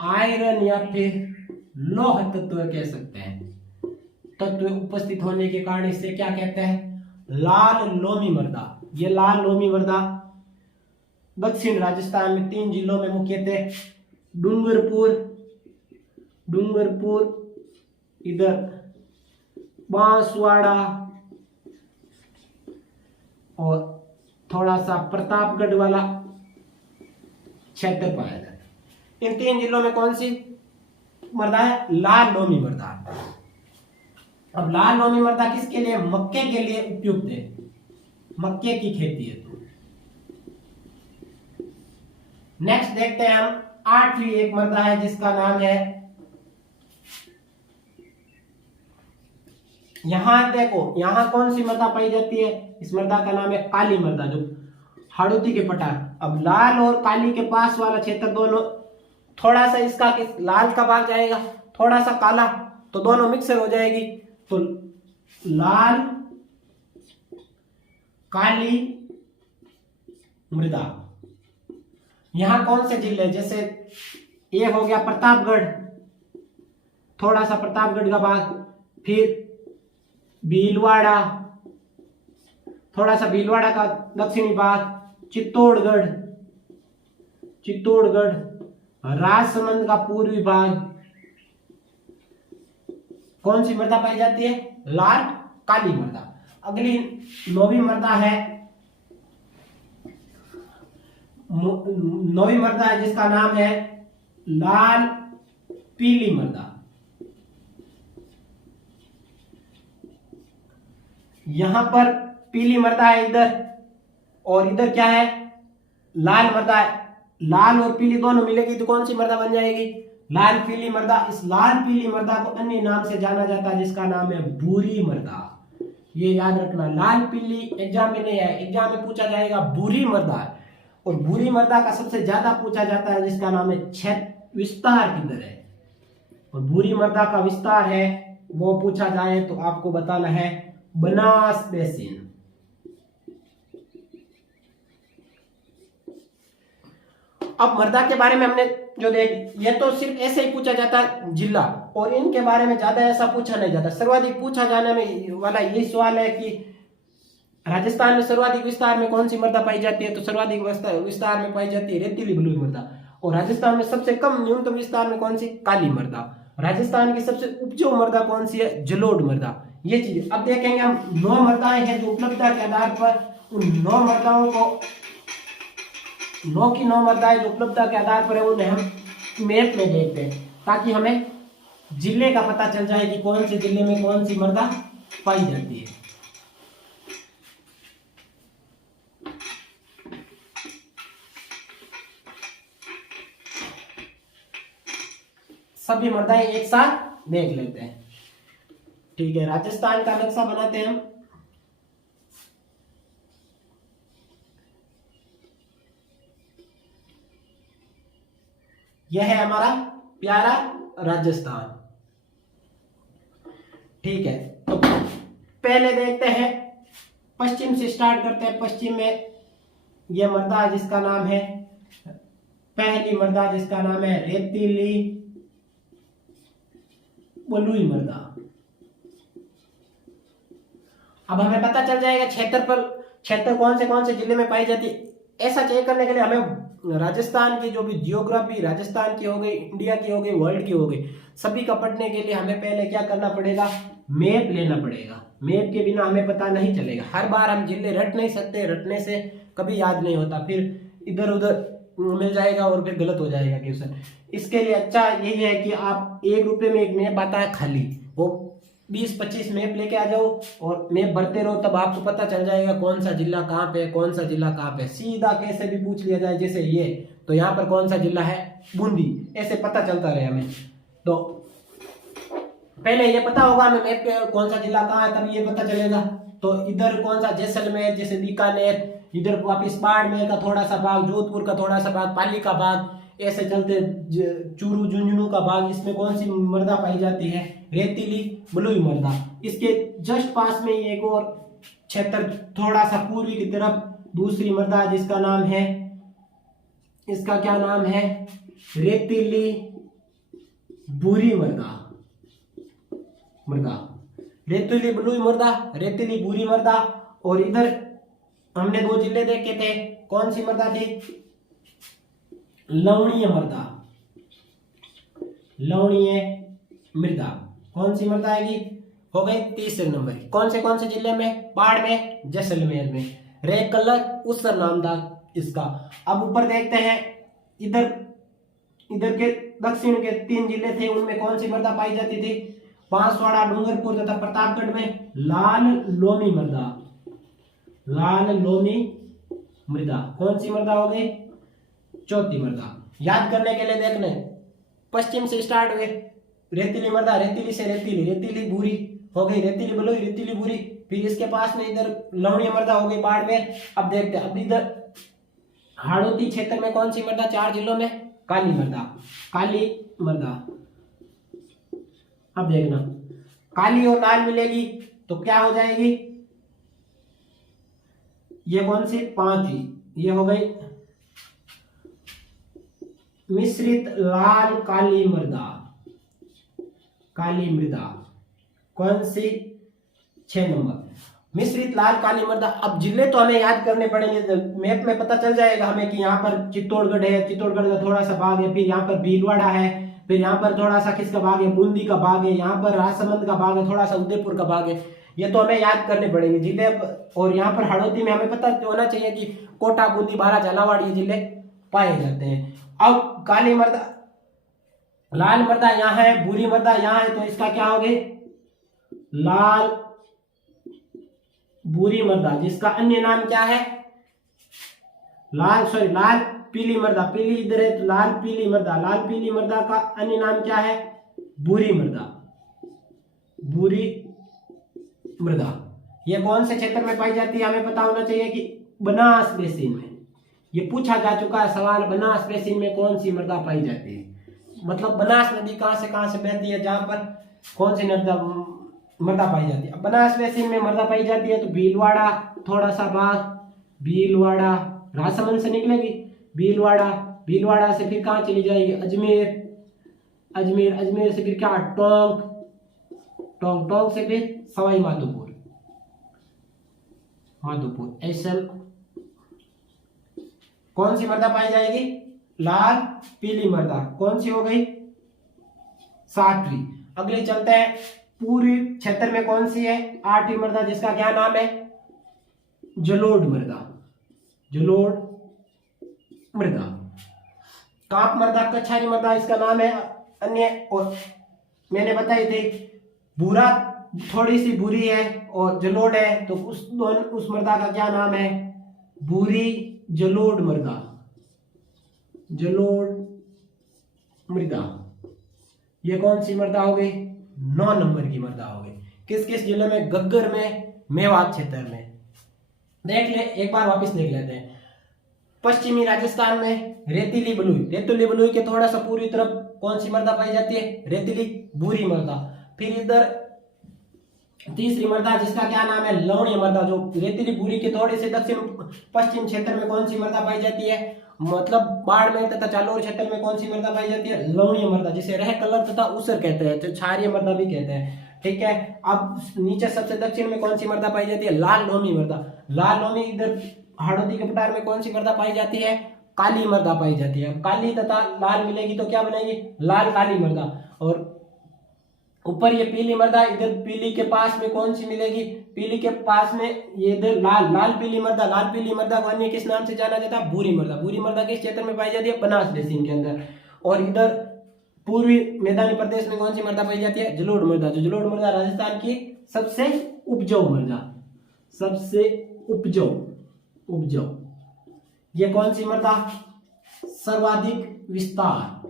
आयरन या फिर लौह तत्व कह सकते हैं, तत्व उपस्थित होने के कारण इसे क्या कहते हैं, लाल लोमी मृदा। ये लाल लोमी मृदा दक्षिण राजस्थान में 3 जिलों में मुख्यतः डूंगरपुर, इधर बांसवाड़ा और थोड़ा सा प्रतापगढ़ वाला क्षेत्र पाया जाता है। इन 3 जिलों में कौन सी मृदा है लाल लोमी मृदा। अब लाल लोमी मृदा किसके लिए? मक्के के लिए उपयुक्त है, मक्के की खेती है। तो नेक्स्ट देखते हैं हम 8वीं एक मृदा है जिसका नाम है, यहां देखो यहां कौन सी मृदा पाई जाती है? इस मृदा का नाम है काली मृदा, जो हाड़ौती के पठार। अब लाल और काली के पास वाला क्षेत्र दोनों, थोड़ा सा इसका लाल का भाग जाएगा, थोड़ा सा काला, तो दोनों मिक्सर हो जाएगी। तो लाल काली मृदा। यहां कौन से जिले? जैसे ये हो गया प्रतापगढ़, थोड़ा सा प्रतापगढ़ का भाग, फिर भीलवाड़ा, थोड़ा सा भीलवाड़ा का दक्षिणी भाग, चित्तौड़गढ़, राजसमंद का पूर्वी भाग। कौन सी मृदा पाई जाती है? लाल काली मृदा। अगली 9वीं मृदा है, 9वीं मृदा है जिसका नाम है लाल पीली मृदा। यहां पर पीली मृदा है इधर, और इधर क्या है? लाल मृदा है। लाल और पीली दोनों मिलेगी तो कौन सी मृदा बन जाएगी? लाल पीली मृदा। इस लाल पीली मृदा को अन्य नाम से जाना जाता है जिसका नाम है भूरी मृदा। ये याद रखना, लाल पीली एग्जाम में नहीं है, एग्जाम में पूछा जाएगा भूरी मृदा। और भूरी मृदा का सबसे ज्यादा पूछा जाता है जिसका नाम है क्षेत्र विस्तार किधर है। और भूरी मृदा का विस्तार है वो पूछा जाए तो आपको बताना है बनास बेसिन। अब मृदा के बारे में हमने जो देख, ये तो सिर्फ ऐसे ही पूछा जाता है जिला, और इनके बारे में ज्यादा ऐसा पूछा नहीं जाता। सर्वाधिक पूछा जाने में वाला ये सवाल है कि राजस्थान में सर्वाधिक विस्तार में कौन सी मृदा पाई जाती है? तो सर्वाधिक विस्तार में पाई जाती है रेतीली बलुई मृदा। और राजस्थान में सबसे कम न्यूनतम विस्तार में कौन सी? काली मृदा। राजस्थान की सबसे उपजाऊ मृदा कौन सी है? जलोढ़ मृदा। ये चीज अब देखेंगे हम। 9 मृदाएं हैं जो उपलब्धता के आधार पर, उन 9 मृदाओं को, 9 की 9 मृदाएं जो उपलब्धता के आधार पर है उन्हें हम मैप में देखते हैं, ताकि हमें जिले का पता चल जाए कि कौन से जिले में कौन सी मृदा पाई जाती है। सभी मृदाएं एक साथ देख लेते हैं। ठीक है, राजस्थान का नक्शा बनाते हैं हम। यह है हमारा प्यारा राजस्थान। ठीक है, तो पहले देखते हैं, पश्चिम से स्टार्ट करते हैं। पश्चिम में यह मृदा जिसका नाम है, पहली मृदा जिसका नाम है रेतीली बलुई मृदा। अब हमें पता चल जाएगा क्षेत्र कौन से जिले में पाई जाती है। ऐसा चेक करने के लिए हमें राजस्थान की जो भी जियोग्राफी, राजस्थान की हो गई, इंडिया की हो गई, वर्ल्ड की हो गई, सभी का पढ़ने के लिए हमें पहले क्या करना पड़ेगा? मैप लेना पड़ेगा। मैप के बिना हमें पता नहीं चलेगा। हर बार हम जिले रट नहीं सकते, रटने से कभी याद नहीं होता, फिर इधर उधर मिल जाएगा और फिर गलत हो जाएगा क्वेश्चन। इसके लिए अच्छा यही है कि आप 1 रुपए में एक मैप आता है खाली, वो 20-25 मैप लेके आ जाओ और मैप भरते रहो, तब आपको पता चल जाएगा कौन सा जिला कहाँ पे, कौन सा जिला कहाँ पे। सीधा कैसे भी पूछ लिया जाए, जैसे ये तो यहाँ पर कौन सा जिला है? बूंदी, ऐसे पता चलता रहे हमें। तो पहले ये पता होगा हमें मैप पे कौन सा जिला कहाँ है, तब ये पता चलेगा। तो इधर कौन सा? जैसलमेर, जैसे बीकानेर, इधर वापिस बाड़मेर का थोड़ा सा भाग, जोधपुर का थोड़ा सा भाग, पाली का भाग, ऐसे चलते चूरू झुंझुनू का भाग। इसमें कौन सी मृदा पाई जाती है? रेतीली बलुई मृदा। इसके जस्ट पास में एक और क्षेत्र थोड़ा सा पूर्वी की तरफ दूसरी मृदा जिसका नाम है, इसका क्या नाम है? रेतीली भूरी मृदा। रेतीली बलुई मृदा, रेतीली भूरी मृदा। और इधर हमने 2 जिले देखे थे, कौन सी मृदा थी? लवणीय मृदा। लवणीय मृदा कौन सी मृदा आएगी? हो गई तीसरे नंबर। कौन से जिले में? बाड़मेर, जैसलमेर में। रेड कलर उसर नाम था इसका। अब ऊपर देखते हैं, इधर इधर के दक्षिण के 3 जिले थे, उनमें कौन सी मृदा पाई जाती थी? बांसवाड़ा, डूंगरपुर तथा प्रतापगढ़ में लाल लोमी मृदा। लाल लोमी मृदा कौन सी मृदा हो गई? चौथी मृदा। याद करने के लिए देख लें, पश्चिम से स्टार्ट हुए, रेतीली मृदा, रेतीली से रेतीली, रेतीली भूरी हो गई, रेतीली बलुई, रेतीली भूरी, फिर इसके पास में इधर लवणीय मृदा हो गई बाड़मेर। अब देखते हैं, अब इधर हाड़ौती क्षेत्र में कौन सी मृदा? 4 जिलों में काली मृदा। काली मृदा। अब देखना, काली और लाल मिलेगी तो क्या हो जाएगी? ये कौन सी? 5वीं, ये हो गई मिश्रित लाल काली मृदा। काली मृदा कौन सी? 6 नंबर मिश्रित लाल काली मृदा। अब जिले तो हमें याद करने पड़ेंगे, मैप में पता चल जाएगा हमें कि यहाँ पर चित्तौड़गढ़ है, चित्तौड़गढ़ का थोड़ा सा भाग है, फिर यहाँ पर भीलवाड़ा है, फिर यहाँ पर थोड़ा सा किसका भाग है? बूंदी का भाग है, यहाँ पर राजसमंद का भाग है, थोड़ा सा उदयपुर का भाग है। ये तो हमें याद करने पड़ेंगे जिले। और यहाँ पर हाड़ौती में हमें पता होना चाहिए कि कोटा, बूंदी, बारा, झालावाड़ ये जिले पाए जाते हैं। अब काली मृदा, लाल मृदा यहाँ है, भूरी मृदा यहाँ है, तो इसका क्या हो गई? लाल भूरी मृदा, जिसका अन्य नाम क्या है? लाल पीली मृदा। पीली इधर है तो लाल पीली मृदा। लाल पीली मृदा का अन्य नाम क्या है? भूरी मृदा। भूरी मृदा ये कौन से क्षेत्र में पाई जाती है? हमें पता होना चाहिए कि बनास बेसिन में। ये पूछा जा चुका है सवाल, बनास बेसिन में कौन सी मृदा पाई जाती है? मतलब बनास नदी कहां से बहती है, जहां पर कौन सी मृदा पाई जाती है? बनास बेसिन में मृदा पाई जाती है तो भीलवाड़ा, थोड़ा सा भाग भीलवाड़ा, राजसमंद से निकलेगी भीलवाड़ा, भीलवाड़ा से फिर कहाँ चली जाएगी? अजमेर, अजमेर, अजमेर से फिर क्या? टोंक, टोंक, टोंक से फिर सवाई माधोपुर, माधोपुर। ऐसा कौन सी मृदा पाई जाएगी? लाल पीली मृदा। कौन सी हो गई? 7वीं। अगले चलते हैं, पूर्वी क्षेत्र में कौन सी है? 8वीं मृदा, जिसका क्या नाम है? जलोढ़ मृदा। जलोढ़ मृदा। काप मृदा, कछारी मृदा इसका नाम है। अन्य और मैंने बताई थी, भूरा थोड़ी सी भूरी है और जलोढ़ है, तो उस मृदा का क्या नाम है? भूरी जलोढ़ मृदा। जलोढ़ मृदा ये कौन सी मृदा हो गई? 9 नंबर की मृदा हो गई। किस किस जिले में? गग्गर में, मेवात क्षेत्र में। देख ले, एक बार वापस देख लेते हैं। पश्चिमी राजस्थान में रेतीली बलुई, रेतीली बलुई के थोड़ा सा पूर्वी तरफ कौन सी मृदा पाई जाती है? रेतीली भूरी मृदा। फिर इधर तीसरी मृदा, जिसका क्या नाम है? लवणीय मृदा, जो रेतीली भूरी के थोड़े से दक्षिण पश्चिम क्षेत्र में कौन सी मृदा पाई जाती है? मतलब बाड़मेर तथा जालौर क्षेत्र में कौन सी मृदा पाई जाती है? लवणीय मृदा, जिसे रह कलर तथा ऊसर कहते हैं, जो क्षारीय मृदा भी कहते हैं। ठीक है। अब नीचे सबसे दक्षिण में कौन सी मृदा पाई जाती है? लाल लोमी मृदा। लाल लोमी इधर हाड़ौती के पठार में कौन सी मृदा पाई जाती है? काली मृदा पाई जाती है। काली तथा लाल मिलेगी तो क्या बनेगी? लाल काली मृदा। और ऊपर ये पीली मृदा, इधर पीली के पास में कौन सी मिलेगी? पीली के पास में ये इधर लाल पीली मृदा। लाल पीली मृदा को अन्य किस नाम से जाना जाता है? भूरी मृदा। भूरी मृदा किस क्षेत्र में पाई जाती है? बनास बेसिन के अंदर। और इधर पूर्वी मैदानी प्रदेश में कौन सी मृदा पाई जाती है? जलोढ़ मृदा। जो जलोढ़ मृदा राजस्थान की सबसे उपजाऊ मृदा, सबसे उपजाऊ ये कौन सी मृदा? सर्वाधिक विस्तार।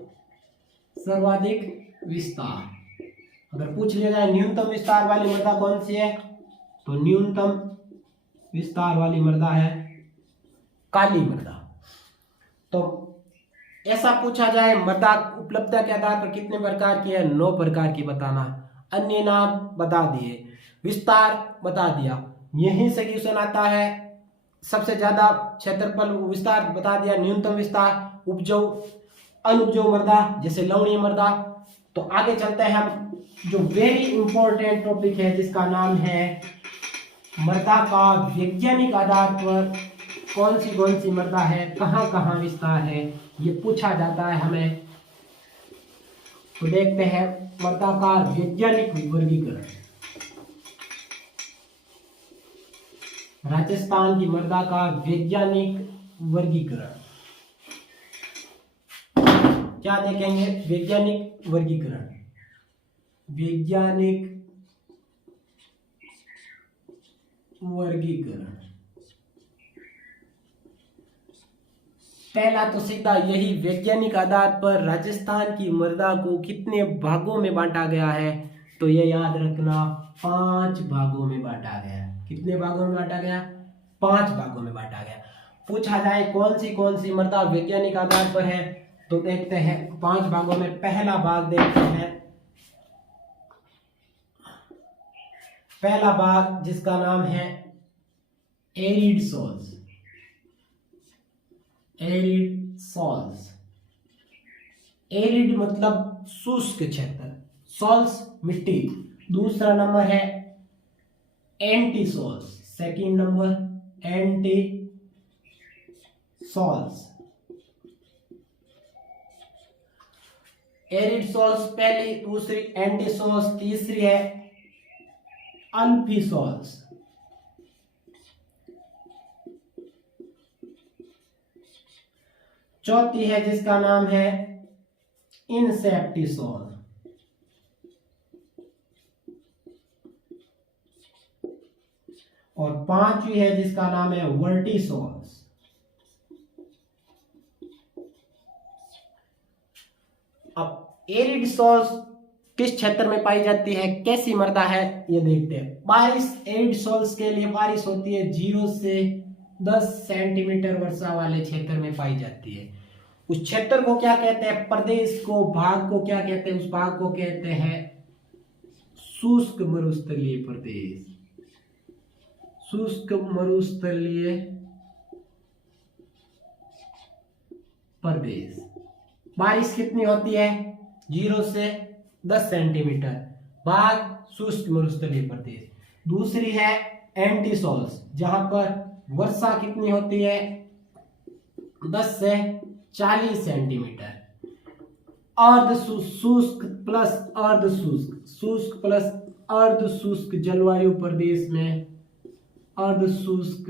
सर्वाधिक विस्तार। अगर पूछ लिया जाए न्यूनतम विस्तार वाली मृदा कौन सी है, तो न्यूनतम विस्तार वाली मृदा है काली मृदा। तो ऐसा पूछा जाए मृदा उपलब्धता के आधार पर कितने प्रकार की है? 9 प्रकार की बताना। अन्य नाम बता दिए, विस्तार बता दिया। यहीं से क्वेश्चन आता है, सबसे ज्यादा क्षेत्रफल विस्तार बता दिया, न्यूनतम विस्तार, उपजाऊ अनुपजाऊ मृदा जैसे लवणीय मृदा। तो आगे चलते हैं हम, जो वेरी इंपॉर्टेंट टॉपिक है जिसका नाम है मृदा का वैज्ञानिक आधार पर कौन सी मृदा है, कहां कहां विस्तार है, ये पूछा जाता है हमें। तो देखते हैं मृदा का वैज्ञानिक वर्गीकरण। राजस्थान की मृदा का वैज्ञानिक वर्गीकरण क्या देखेंगे? वैज्ञानिक वर्गीकरण। वैज्ञानिक वर्गीकरण। पहला तो सीधा यही, वैज्ञानिक आधार पर राजस्थान की मृदा को कितने भागों में बांटा गया है, तो ये याद रखना 5 भागों में बांटा गया। कितने भागों में बांटा गया? 5 भागों में बांटा गया। पूछा जाए कौन सी मृदा वैज्ञानिक आधार पर है, तो देखते हैं 5 भागों में। पहला भाग देखते हैं, पहला भाग जिसका नाम है arid souls. Arid souls. Arid मतलब शुष्क क्षेत्र, सॉल्स मिट्टी। दूसरा नंबर है anti souls. Second number anti souls. Arid souls पहली, दूसरी एंटी सॉल्स, तीसरी है अल्फी सॉल्स। चौथी है जिसका नाम है इंसेप्टिसोल। और पांचवी है जिसका नाम है वर्टिसोल्स। अब एरिड सॉल्स किस क्षेत्र में पाई जाती है, कैसी मृदा है, ये देखते हैं। बारिश, एरिड सॉल्स के लिए बारिश होती है 0 से 10 सेंटीमीटर वर्षा वाले क्षेत्र में पाई जाती है। उस क्षेत्र को क्या कहते हैं? प्रदेश को, भाग को क्या कहते हैं? उस भाग को कहते हैं शुष्क मरुस्थलीय प्रदेश। शुष्क मरुस्थलीय प्रदेश। बारिश कितनी होती है? 0 से 10 सेंटीमीटर। भाग शुष्क मरुस्थलीय प्रदेश। दूसरी है एंटीसॉल्स, जहां पर वर्षा कितनी होती है? 10 से 40 सेंटीमीटर। अर्ध शुष्क प्लस अर्ध शुष्क, शुष्क प्लस अर्ध शुष्क जलवायु प्रदेश में, अर्ध शुष्क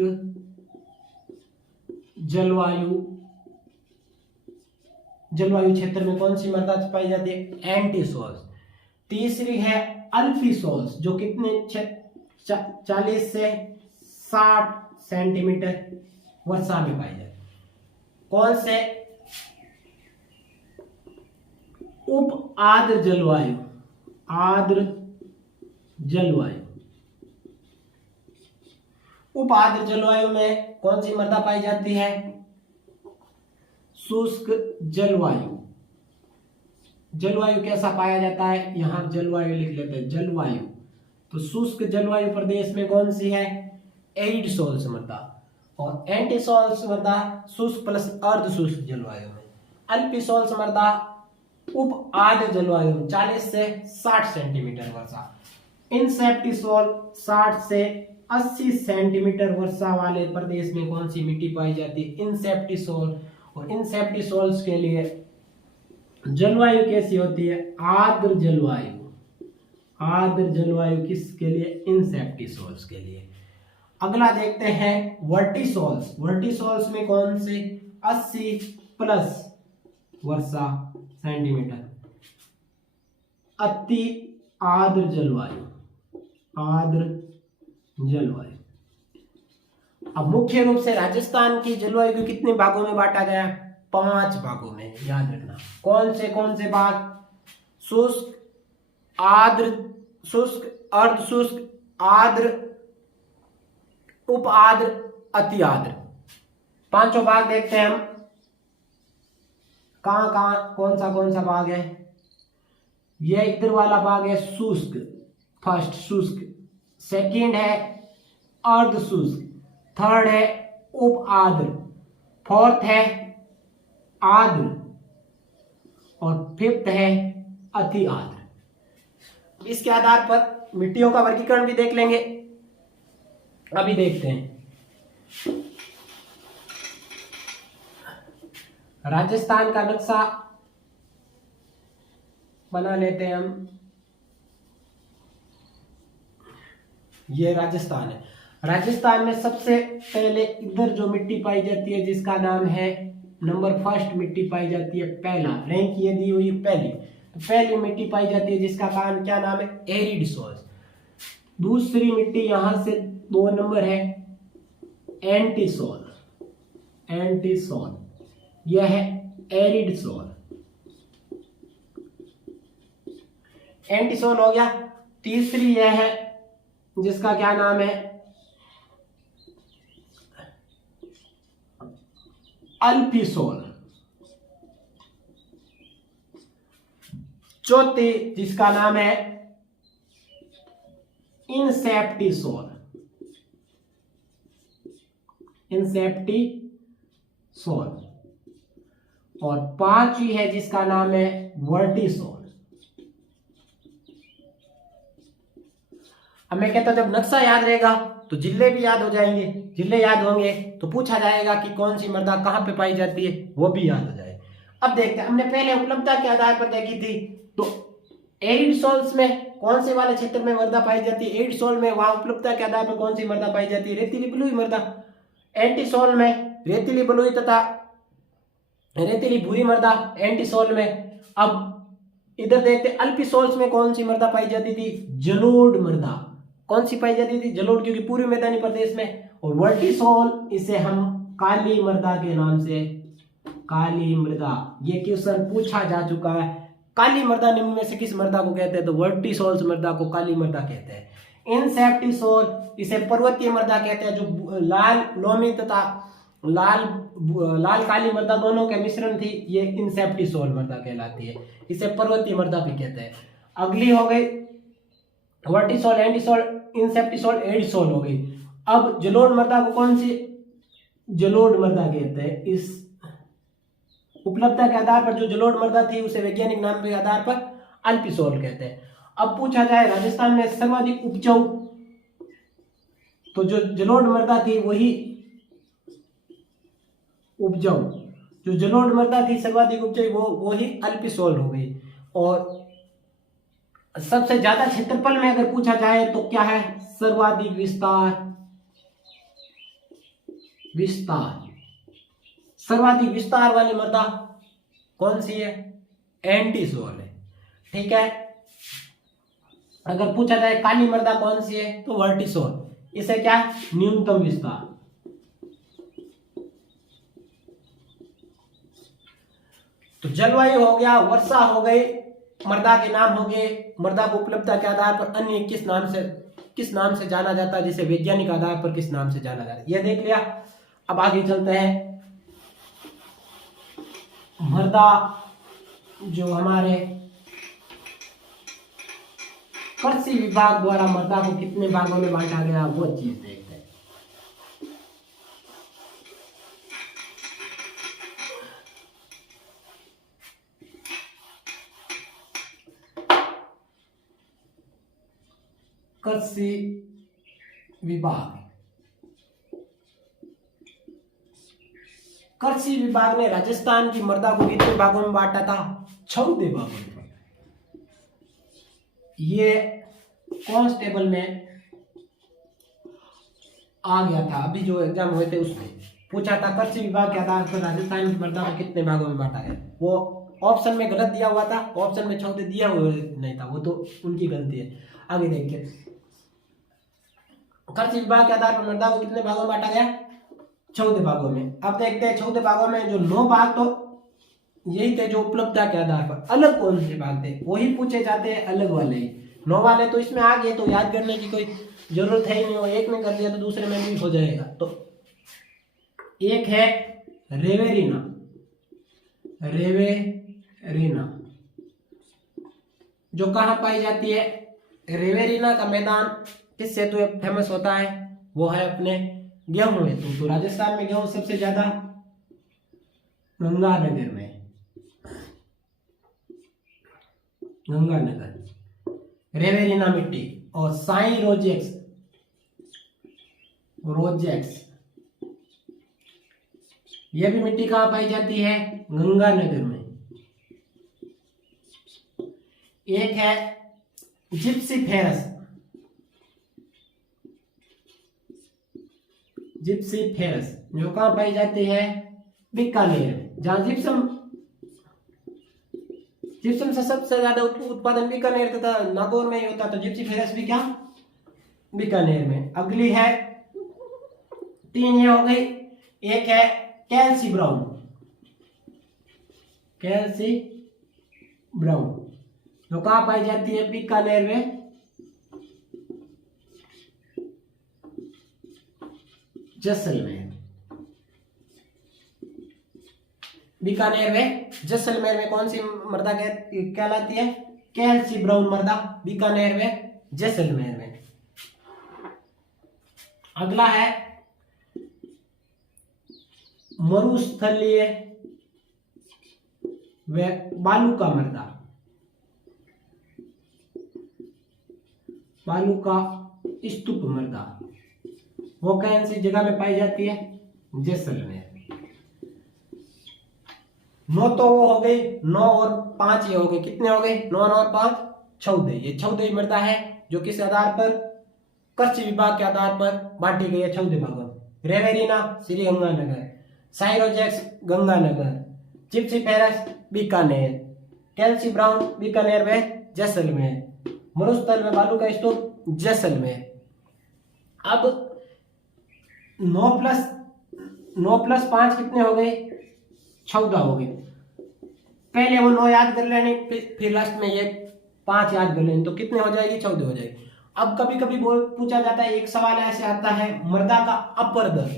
जलवायु क्षेत्र में कौन सी मृदा पाई जाती है? एंटीसॉल्स। तीसरी है अल्फीसॉल्स, जो कितने 40 से 60 सेंटीमीटर वर्षा में पाई जाती है। कौन से? उप आर्द्र जलवायु। आर्द्र जलवायु। उप आर्द्र जलवायु में कौन सी मृदा पाई जाती है? शुष्क जलवायु। जलवायु कैसा पाया जाता है? यहां जलवायु लिख लेते हैं, जलवायु। तो शुष्क जलवायु प्रदेश में कौन सी है? एरिड सॉल्स मृदा। और एंटीसॉल्स मृदा शुष्क प्लस अर्ध शुष्क जलवायु में। अल्पीसॉल्स मृदा उप आर्द्र जलवायु में 40 से 60 सेंटीमीटर वर्षा। इंसेप्टिसॉल 60 से 80 सेंटीमीटर वर्षा वाले प्रदेश में कौन सी मिट्टी पाई जाती है? इंसेप्टिसॉल। और इंसेप्टिसॉल्स के लिए जलवायु कैसी होती है? आर्द्र जलवायु। आर्द्र जलवायु किसके लिए? इंसेप्टिसॉल्स के लिए। अगला देखते हैं वर्टिसॉल्स। वर्टिसॉल्स में कौन से? 80 प्लस वर्षा सेंटीमीटर। अति आर्द्र जलवायु। आर्द्र जलवायु। अब मुख्य रूप से राजस्थान की जलवायु को कितने भागों में बांटा गया? 5 भागों में, याद रखना। कौन से भाग? शुष्क, आर्द्र, शुष्क, अर्ध शुष्क, आर्द्र, उप आर्द्र, अति आर्द्र। पांचों भाग देखते हैं हम। कहां कौन सा भाग है? यह इधर वाला भाग है शुष्क, फर्स्ट शुष्क। सेकंड है अर्ध शुष्क। थर्ड है उप आर्द्र। फोर्थ है आर्द्र। और फिफ्थ है अति आर्द्र। इसके आधार पर मिट्टियों का वर्गीकरण भी देख लेंगे। अभी देखते हैं राजस्थान का नक्शा बना लेते हैं हम। ये राजस्थान है। राजस्थान में सबसे पहले इधर जो मिट्टी पाई जाती है जिसका नाम है नंबर फर्स्ट मिट्टी पाई जाती है, पहला रैंक ये दी हुई पहली, तो पहली मिट्टी पाई जाती है जिसका कारण क्या नाम है, एरिड सॉइल। दूसरी मिट्टी यहां से 2 नंबर है एंटीसॉल, एंटीसॉल यह है एरिड सॉइल, एंटीसॉल हो गया। तीसरी यह है जिसका क्या नाम है, अल्पिसोल। चौथी जिसका नाम है इंसेप्टिसोल, इंसेप्टिसोल। और पांचवी है जिसका नाम है वर्टिसोल। अब मैं कहता जब नक्शा याद रहेगा तो जिले भी याद हो जाएंगे, जिले याद होंगे तो पूछा जाएगा कि कौन सी मृदा कहां पे पाई जाती है, वो भी याद हो जाए। अब देखते हैं, हमने पहले उपलब्धता के आधार पर देखी थी, तो एरिड सॉइल्स में कौन से वाले क्षेत्र में मृदा पाई जाती है, एरिड सॉइल में वहां उपलब्धता के आधार पर कौन सी मृदा पाई जाती है, रेतीली बलुई मृदा। एंटीसॉल में रेतीली बलुई तथा रेतीली भूरी मृदा एंटीसॉल में। अब इधर देखते अल्पिसॉल्स में कौन सी मृदा पाई जाती थी, जलोढ़ मृदा। कौन सी पाई जाती थी, जलोढ़, क्योंकि पूर्वी मैदानी प्रदेश में। और वर्टिसॉल इसे हम काली मृदा के नाम से, काली मृदा, ये क्वेश्चन पूछा जा चुका है। काली मृदा निम्न में से किस मृदा को कहते हैं, तो वर्टिसॉल्स मृदा को काली मृदा कहते हैं। इंसेप्टिसॉल इसे पर्वतीय मृदा कहते हैं, जो लाल लोमी तथा लाल काली मृदा दोनों के मिश्रण थी, ये इंसेप्टिसॉल मृदा कहलाती है, इसे पर्वतीय मृदा भी कहते हैं। अगली हो गई वर्टिसॉल, एंटीसॉल, इंसेप्टिसॉल, एडिसॉल हो गई। अब जलोढ़ मृदा को कौन सी जलोढ़ मृदा कहते हैं, इस उपलब्धता के आधार पर जो जलोढ़ मृदा थी उसे वैज्ञानिक नाम के आधार पर अल्पिसॉल कहते हैं। अब पूछा जाए राजस्थान में सर्वाधिक उपजाऊ, तो जो जलोढ़ मृदा थी वही उपजाऊ, जो जलोढ़ मृदा थी सर्वाधिक उपजाऊ वो ही अल्पिसॉल हो गई। और सबसे ज्यादा क्षेत्रफल में अगर पूछा जाए तो क्या है, सर्वाधिक विस्तार, विस्तार, सर्वाधिक विस्तार वाली मृदा कौन सी है, एंटीसॉल है, ठीक है। अगर पूछा जाए काली मृदा कौन सी है, तो वर्टिसॉल, इसे क्या है, न्यूनतम विस्तार। तो जलवायु हो गया, वर्षा हो गई, मृदा के नाम हो गए, मृदा को उपलब्धता के आधार पर अन्य किस नाम से जाना जाता है, जिसे वैज्ञानिक आधार पर किस नाम से जाना जाता है, यह देख लिया। अब आगे चलते हैं, मृदा जो हमारे कृषि विभाग द्वारा मृदा को कितने भागों में बांटा गया, वो चीज देखते हैं। कृषि विभाग, कृषि विभाग ने राजस्थान की मृदा को कितने भागों में बांटा था, 14 भागों में। ये कांस्टेबल में आ गया था, अभी जो एग्जाम हुए थे उसमें पूछा था कृषि विभाग के आधार पर राजस्थान की मृदा को कितने भागों में बांटा गया। वो ऑप्शन में गलत दिया हुआ था, ऑप्शन में 14 दिया हुआ नहीं था, वो तो उनकी गलती है। आगे देखिए, कृषि विभाग के आधार पर मृदा को कितने भागों में बांटा गया, 14 भागों में। अब देखते हैं 14 भागों में जो 9 भाग तो यही थे जो उपलब्धता के आधार पर, अलग कौन से भाग थे वही पूछे जाते हैं, अलग वाले ही। 9 वाले तो इसमें आ गए, तो याद करने की कोई जरूरत है ही नहीं, वो एक में कर दिया तो दूसरे में भी हो जाएगा। तो एक है रेवेरिना, रेवेरिना जो कहाँ पाई जाती है, रेवेरिना का मैदान किस हेतु फेमस होता है, वो है अपने गेहूं हेतु। तो राजस्थान में गेहूं सबसे ज्यादा गंगानगर में, गंगानगर रेवेरिना मिट्टी। और साई रोजेक्स, रोजेक्स यह भी मिट्टी कहाँ पाई जाती है, गंगानगर में। एक है जिप्सीफेरस, जिप्सीफेरस जो कहाँ पाई जाती है, बीकानेर में। जहां जिप्सम जिप्सम से सबसे ज्यादा उत्पादन बीकानेर तथा नागौर में ही होता, तो जिप्सीफेरस भी क्या बीकानेर में। अगली है 3 ये हो गई। एक है कैल्सी ब्राउन, कैल्सी ब्राउन जो कहां पाई जाती है, बीकानेर में, जैसलमेर। बीकानेर में जैसलमेर में कौन सी मृदा कहलाती है, कैल्सी ब्राउन मृदा, बीकानेर में जैसलमेर में। अगला है मरुस्थलीय व बालू का मृदा, बालू का स्तूप मृदा, वो कौन सी जगह में पाई जाती है, जैसलमेर। 9 तो वो हो गई, 9 और 5 ये हो गए, कितने हो गए, 9 और 5 14। ये 14 मृदा है जो किस आधार पर, कृषि विभाग के आधार पर बांटी गई है 14 भागों में। रेवेरिना श्रीगंगानगर, साइरोजेक्स गंगानगर, जिप्सीफेरस बीकानेर, कैल्सी ब्राउन बीकानेर में जैसलमेर, मरुस्थल में बालू का स्तूप जैसलमेर। अब 9 प्लस 5 कितने हो गए, 14 हो गए। पहले वो 9 याद कर लेने, फिर लास्ट में ये 5 याद कर लेने, तो कितने हो जाएगी, 14 हो जाएगी। अब कभी कभी पूछा जाता है, एक सवाल ऐसे आता है, मृदा का अपरदन,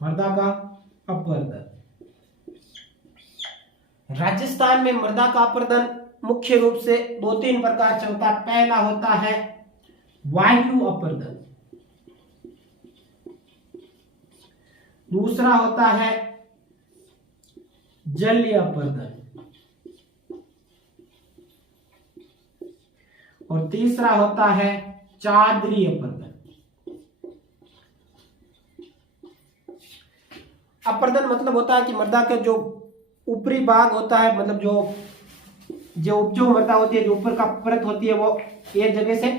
मृदा का अपरदन। राजस्थान में मृदा का अपरदन मुख्य रूप से 2-3 प्रकार से होता है। पहला होता है वायु अपरदन, दूसरा होता है जलीय अपरदन, और तीसरा होता है चादरीय अपरदन। अपरदन मतलब होता है कि मृदा के जो ऊपरी भाग होता है, मतलब जो उपजाऊ मृदा होती है, जो ऊपर का परत होती है, वो एक जगह से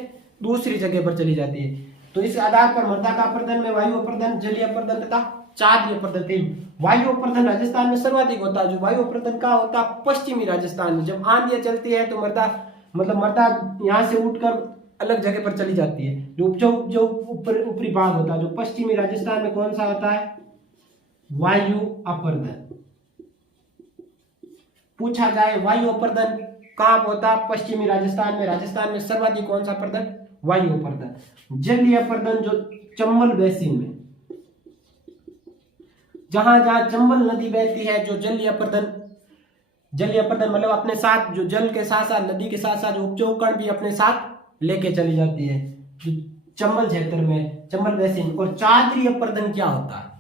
दूसरी जगह पर चली जाती है। तो इस आधार पर मृदा का अपरदन में वायु अपरदन, जलीय अपरदन तथा चादरीय अपरदन। वायु अपरदन राजस्थान में सर्वाधिक होता है। जो वायु अपरदन का होता है पश्चिमी राजस्थान में, जब आंधियां चलती है तो मृदा यहाँ से उठकर अलग जगह पर चली जाती है। जो ऊपरी भाग होता है, जो पश्चिमी राजस्थान में कौन सा होता है, वायु अपरदन। पूछा जाए वायु अपरदन कहां होता है, पश्चिमी राजस्थान में। राजस्थान में सर्वाधिक कौन सा अपरदन, वायु अपरदन। जलीय अपरदन जो चंबल बेसिन में, जहां जहां चंबल नदी बहती है, जो जलीय अपरदन मतलब अपने साथ जो जल के साथ साथ, नदी के साथ साथ जो उपजाऊ कण भी अपने साथ लेके चली जाती है, जो चंबल क्षेत्र में, चंबल बेसिन। और चादरीय अपरदन क्या होता है,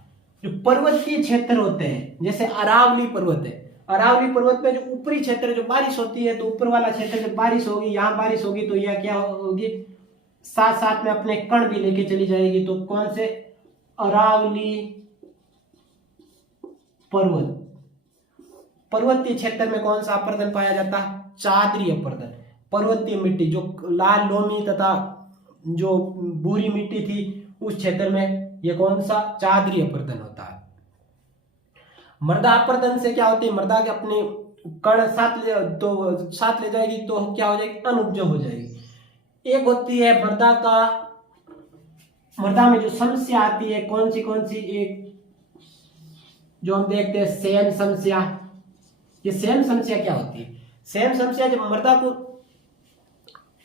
जो पर्वतीय क्षेत्र होते हैं, जैसे अरावली पर्वत है, अरावली पर्वत पे जो ऊपरी क्षेत्र, जो बारिश होती है, तो ऊपर वाला क्षेत्र जब बारिश होगी, यहाँ बारिश होगी, तो यह क्या होगी, साथ साथ में अपने कण भी लेके चली जाएगी। तो कौन से, अरावली पर्वत। पर्वतीय क्षेत्र में कौन सा अपरदन पाया जाता है, चादरीय अपरदन। पर्वतीय मिट्टी, जो लाल लोमी तथा जो भूरी मिट्टी थी, उस क्षेत्र में ये कौन सा, चादरीय अपरदन होता है। मृदा अपरदन से क्या होती है, मृदा के अपने कण साथ ले जाएगी, तो क्या हो जाएगी, अनुपजाऊ हो जाएगी। एक होती है मृदा में जो समस्या आती है, कौन सी, एक जो हम देखते हैं सेम समस्या। ये सेम समस्या क्या होती है, सेम समस्या जब मृदा को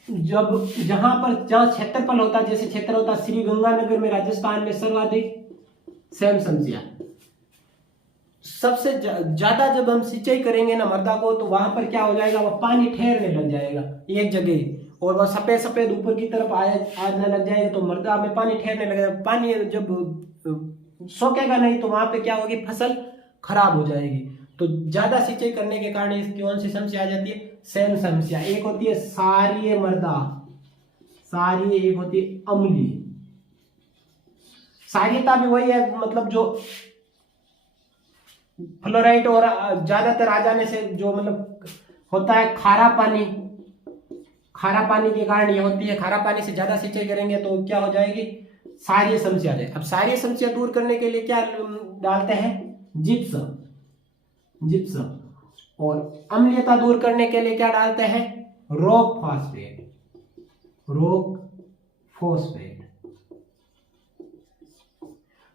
जहां क्षेत्रफल होता है, जैसे क्षेत्र होता है श्री गंगानगर में, राजस्थान में सर्वाधिक सेम समस्या। सबसे ज्यादा जब हम सिंचाई करेंगे ना मृदा को, तो वहां पर क्या हो जाएगा, वह पानी ठहरने लग जाएगा एक जगह, और वह सफेद ऊपर की तरफ आने लग जाएगा, तो मृदा में पानी ठहरने लगेगा। पानी जब सोखेगा नहीं, तो वहां पे क्या होगी, फसल खराब हो जाएगी। तो ज्यादा सिंचाई करने के कारण इसकी कौन सी समस्या आ जाती है, सेम समस्या। एक होती है सारीय मृदा, एक होती है अम्लीय। सारीयता भी वही है, मतलब जो फ्लोराइड और ज्यादातर आ जाने से जो होता है खारा पानी के कारण ये होती है। खारा पानी से ज्यादा सिंचाई करेंगे तो क्या हो जाएगी, सारीय समस्या आ जाए। अब सारीय समस्या दूर करने के लिए क्या डालते हैं, जिप्सम। जिप्सम। और अम्लीयता दूर करने के लिए क्या डालते हैं? Rock phosphate, rock phosphate,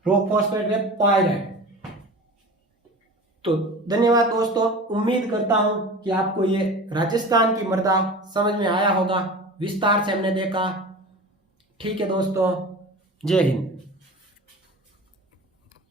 rock phosphate है पायरेट। तो धन्यवाद दोस्तों, उम्मीद करता हूं कि आपको ये राजस्थान की मृदा समझ में आया होगा, विस्तार से हमने देखा। ठीक है दोस्तों, जय हिंद।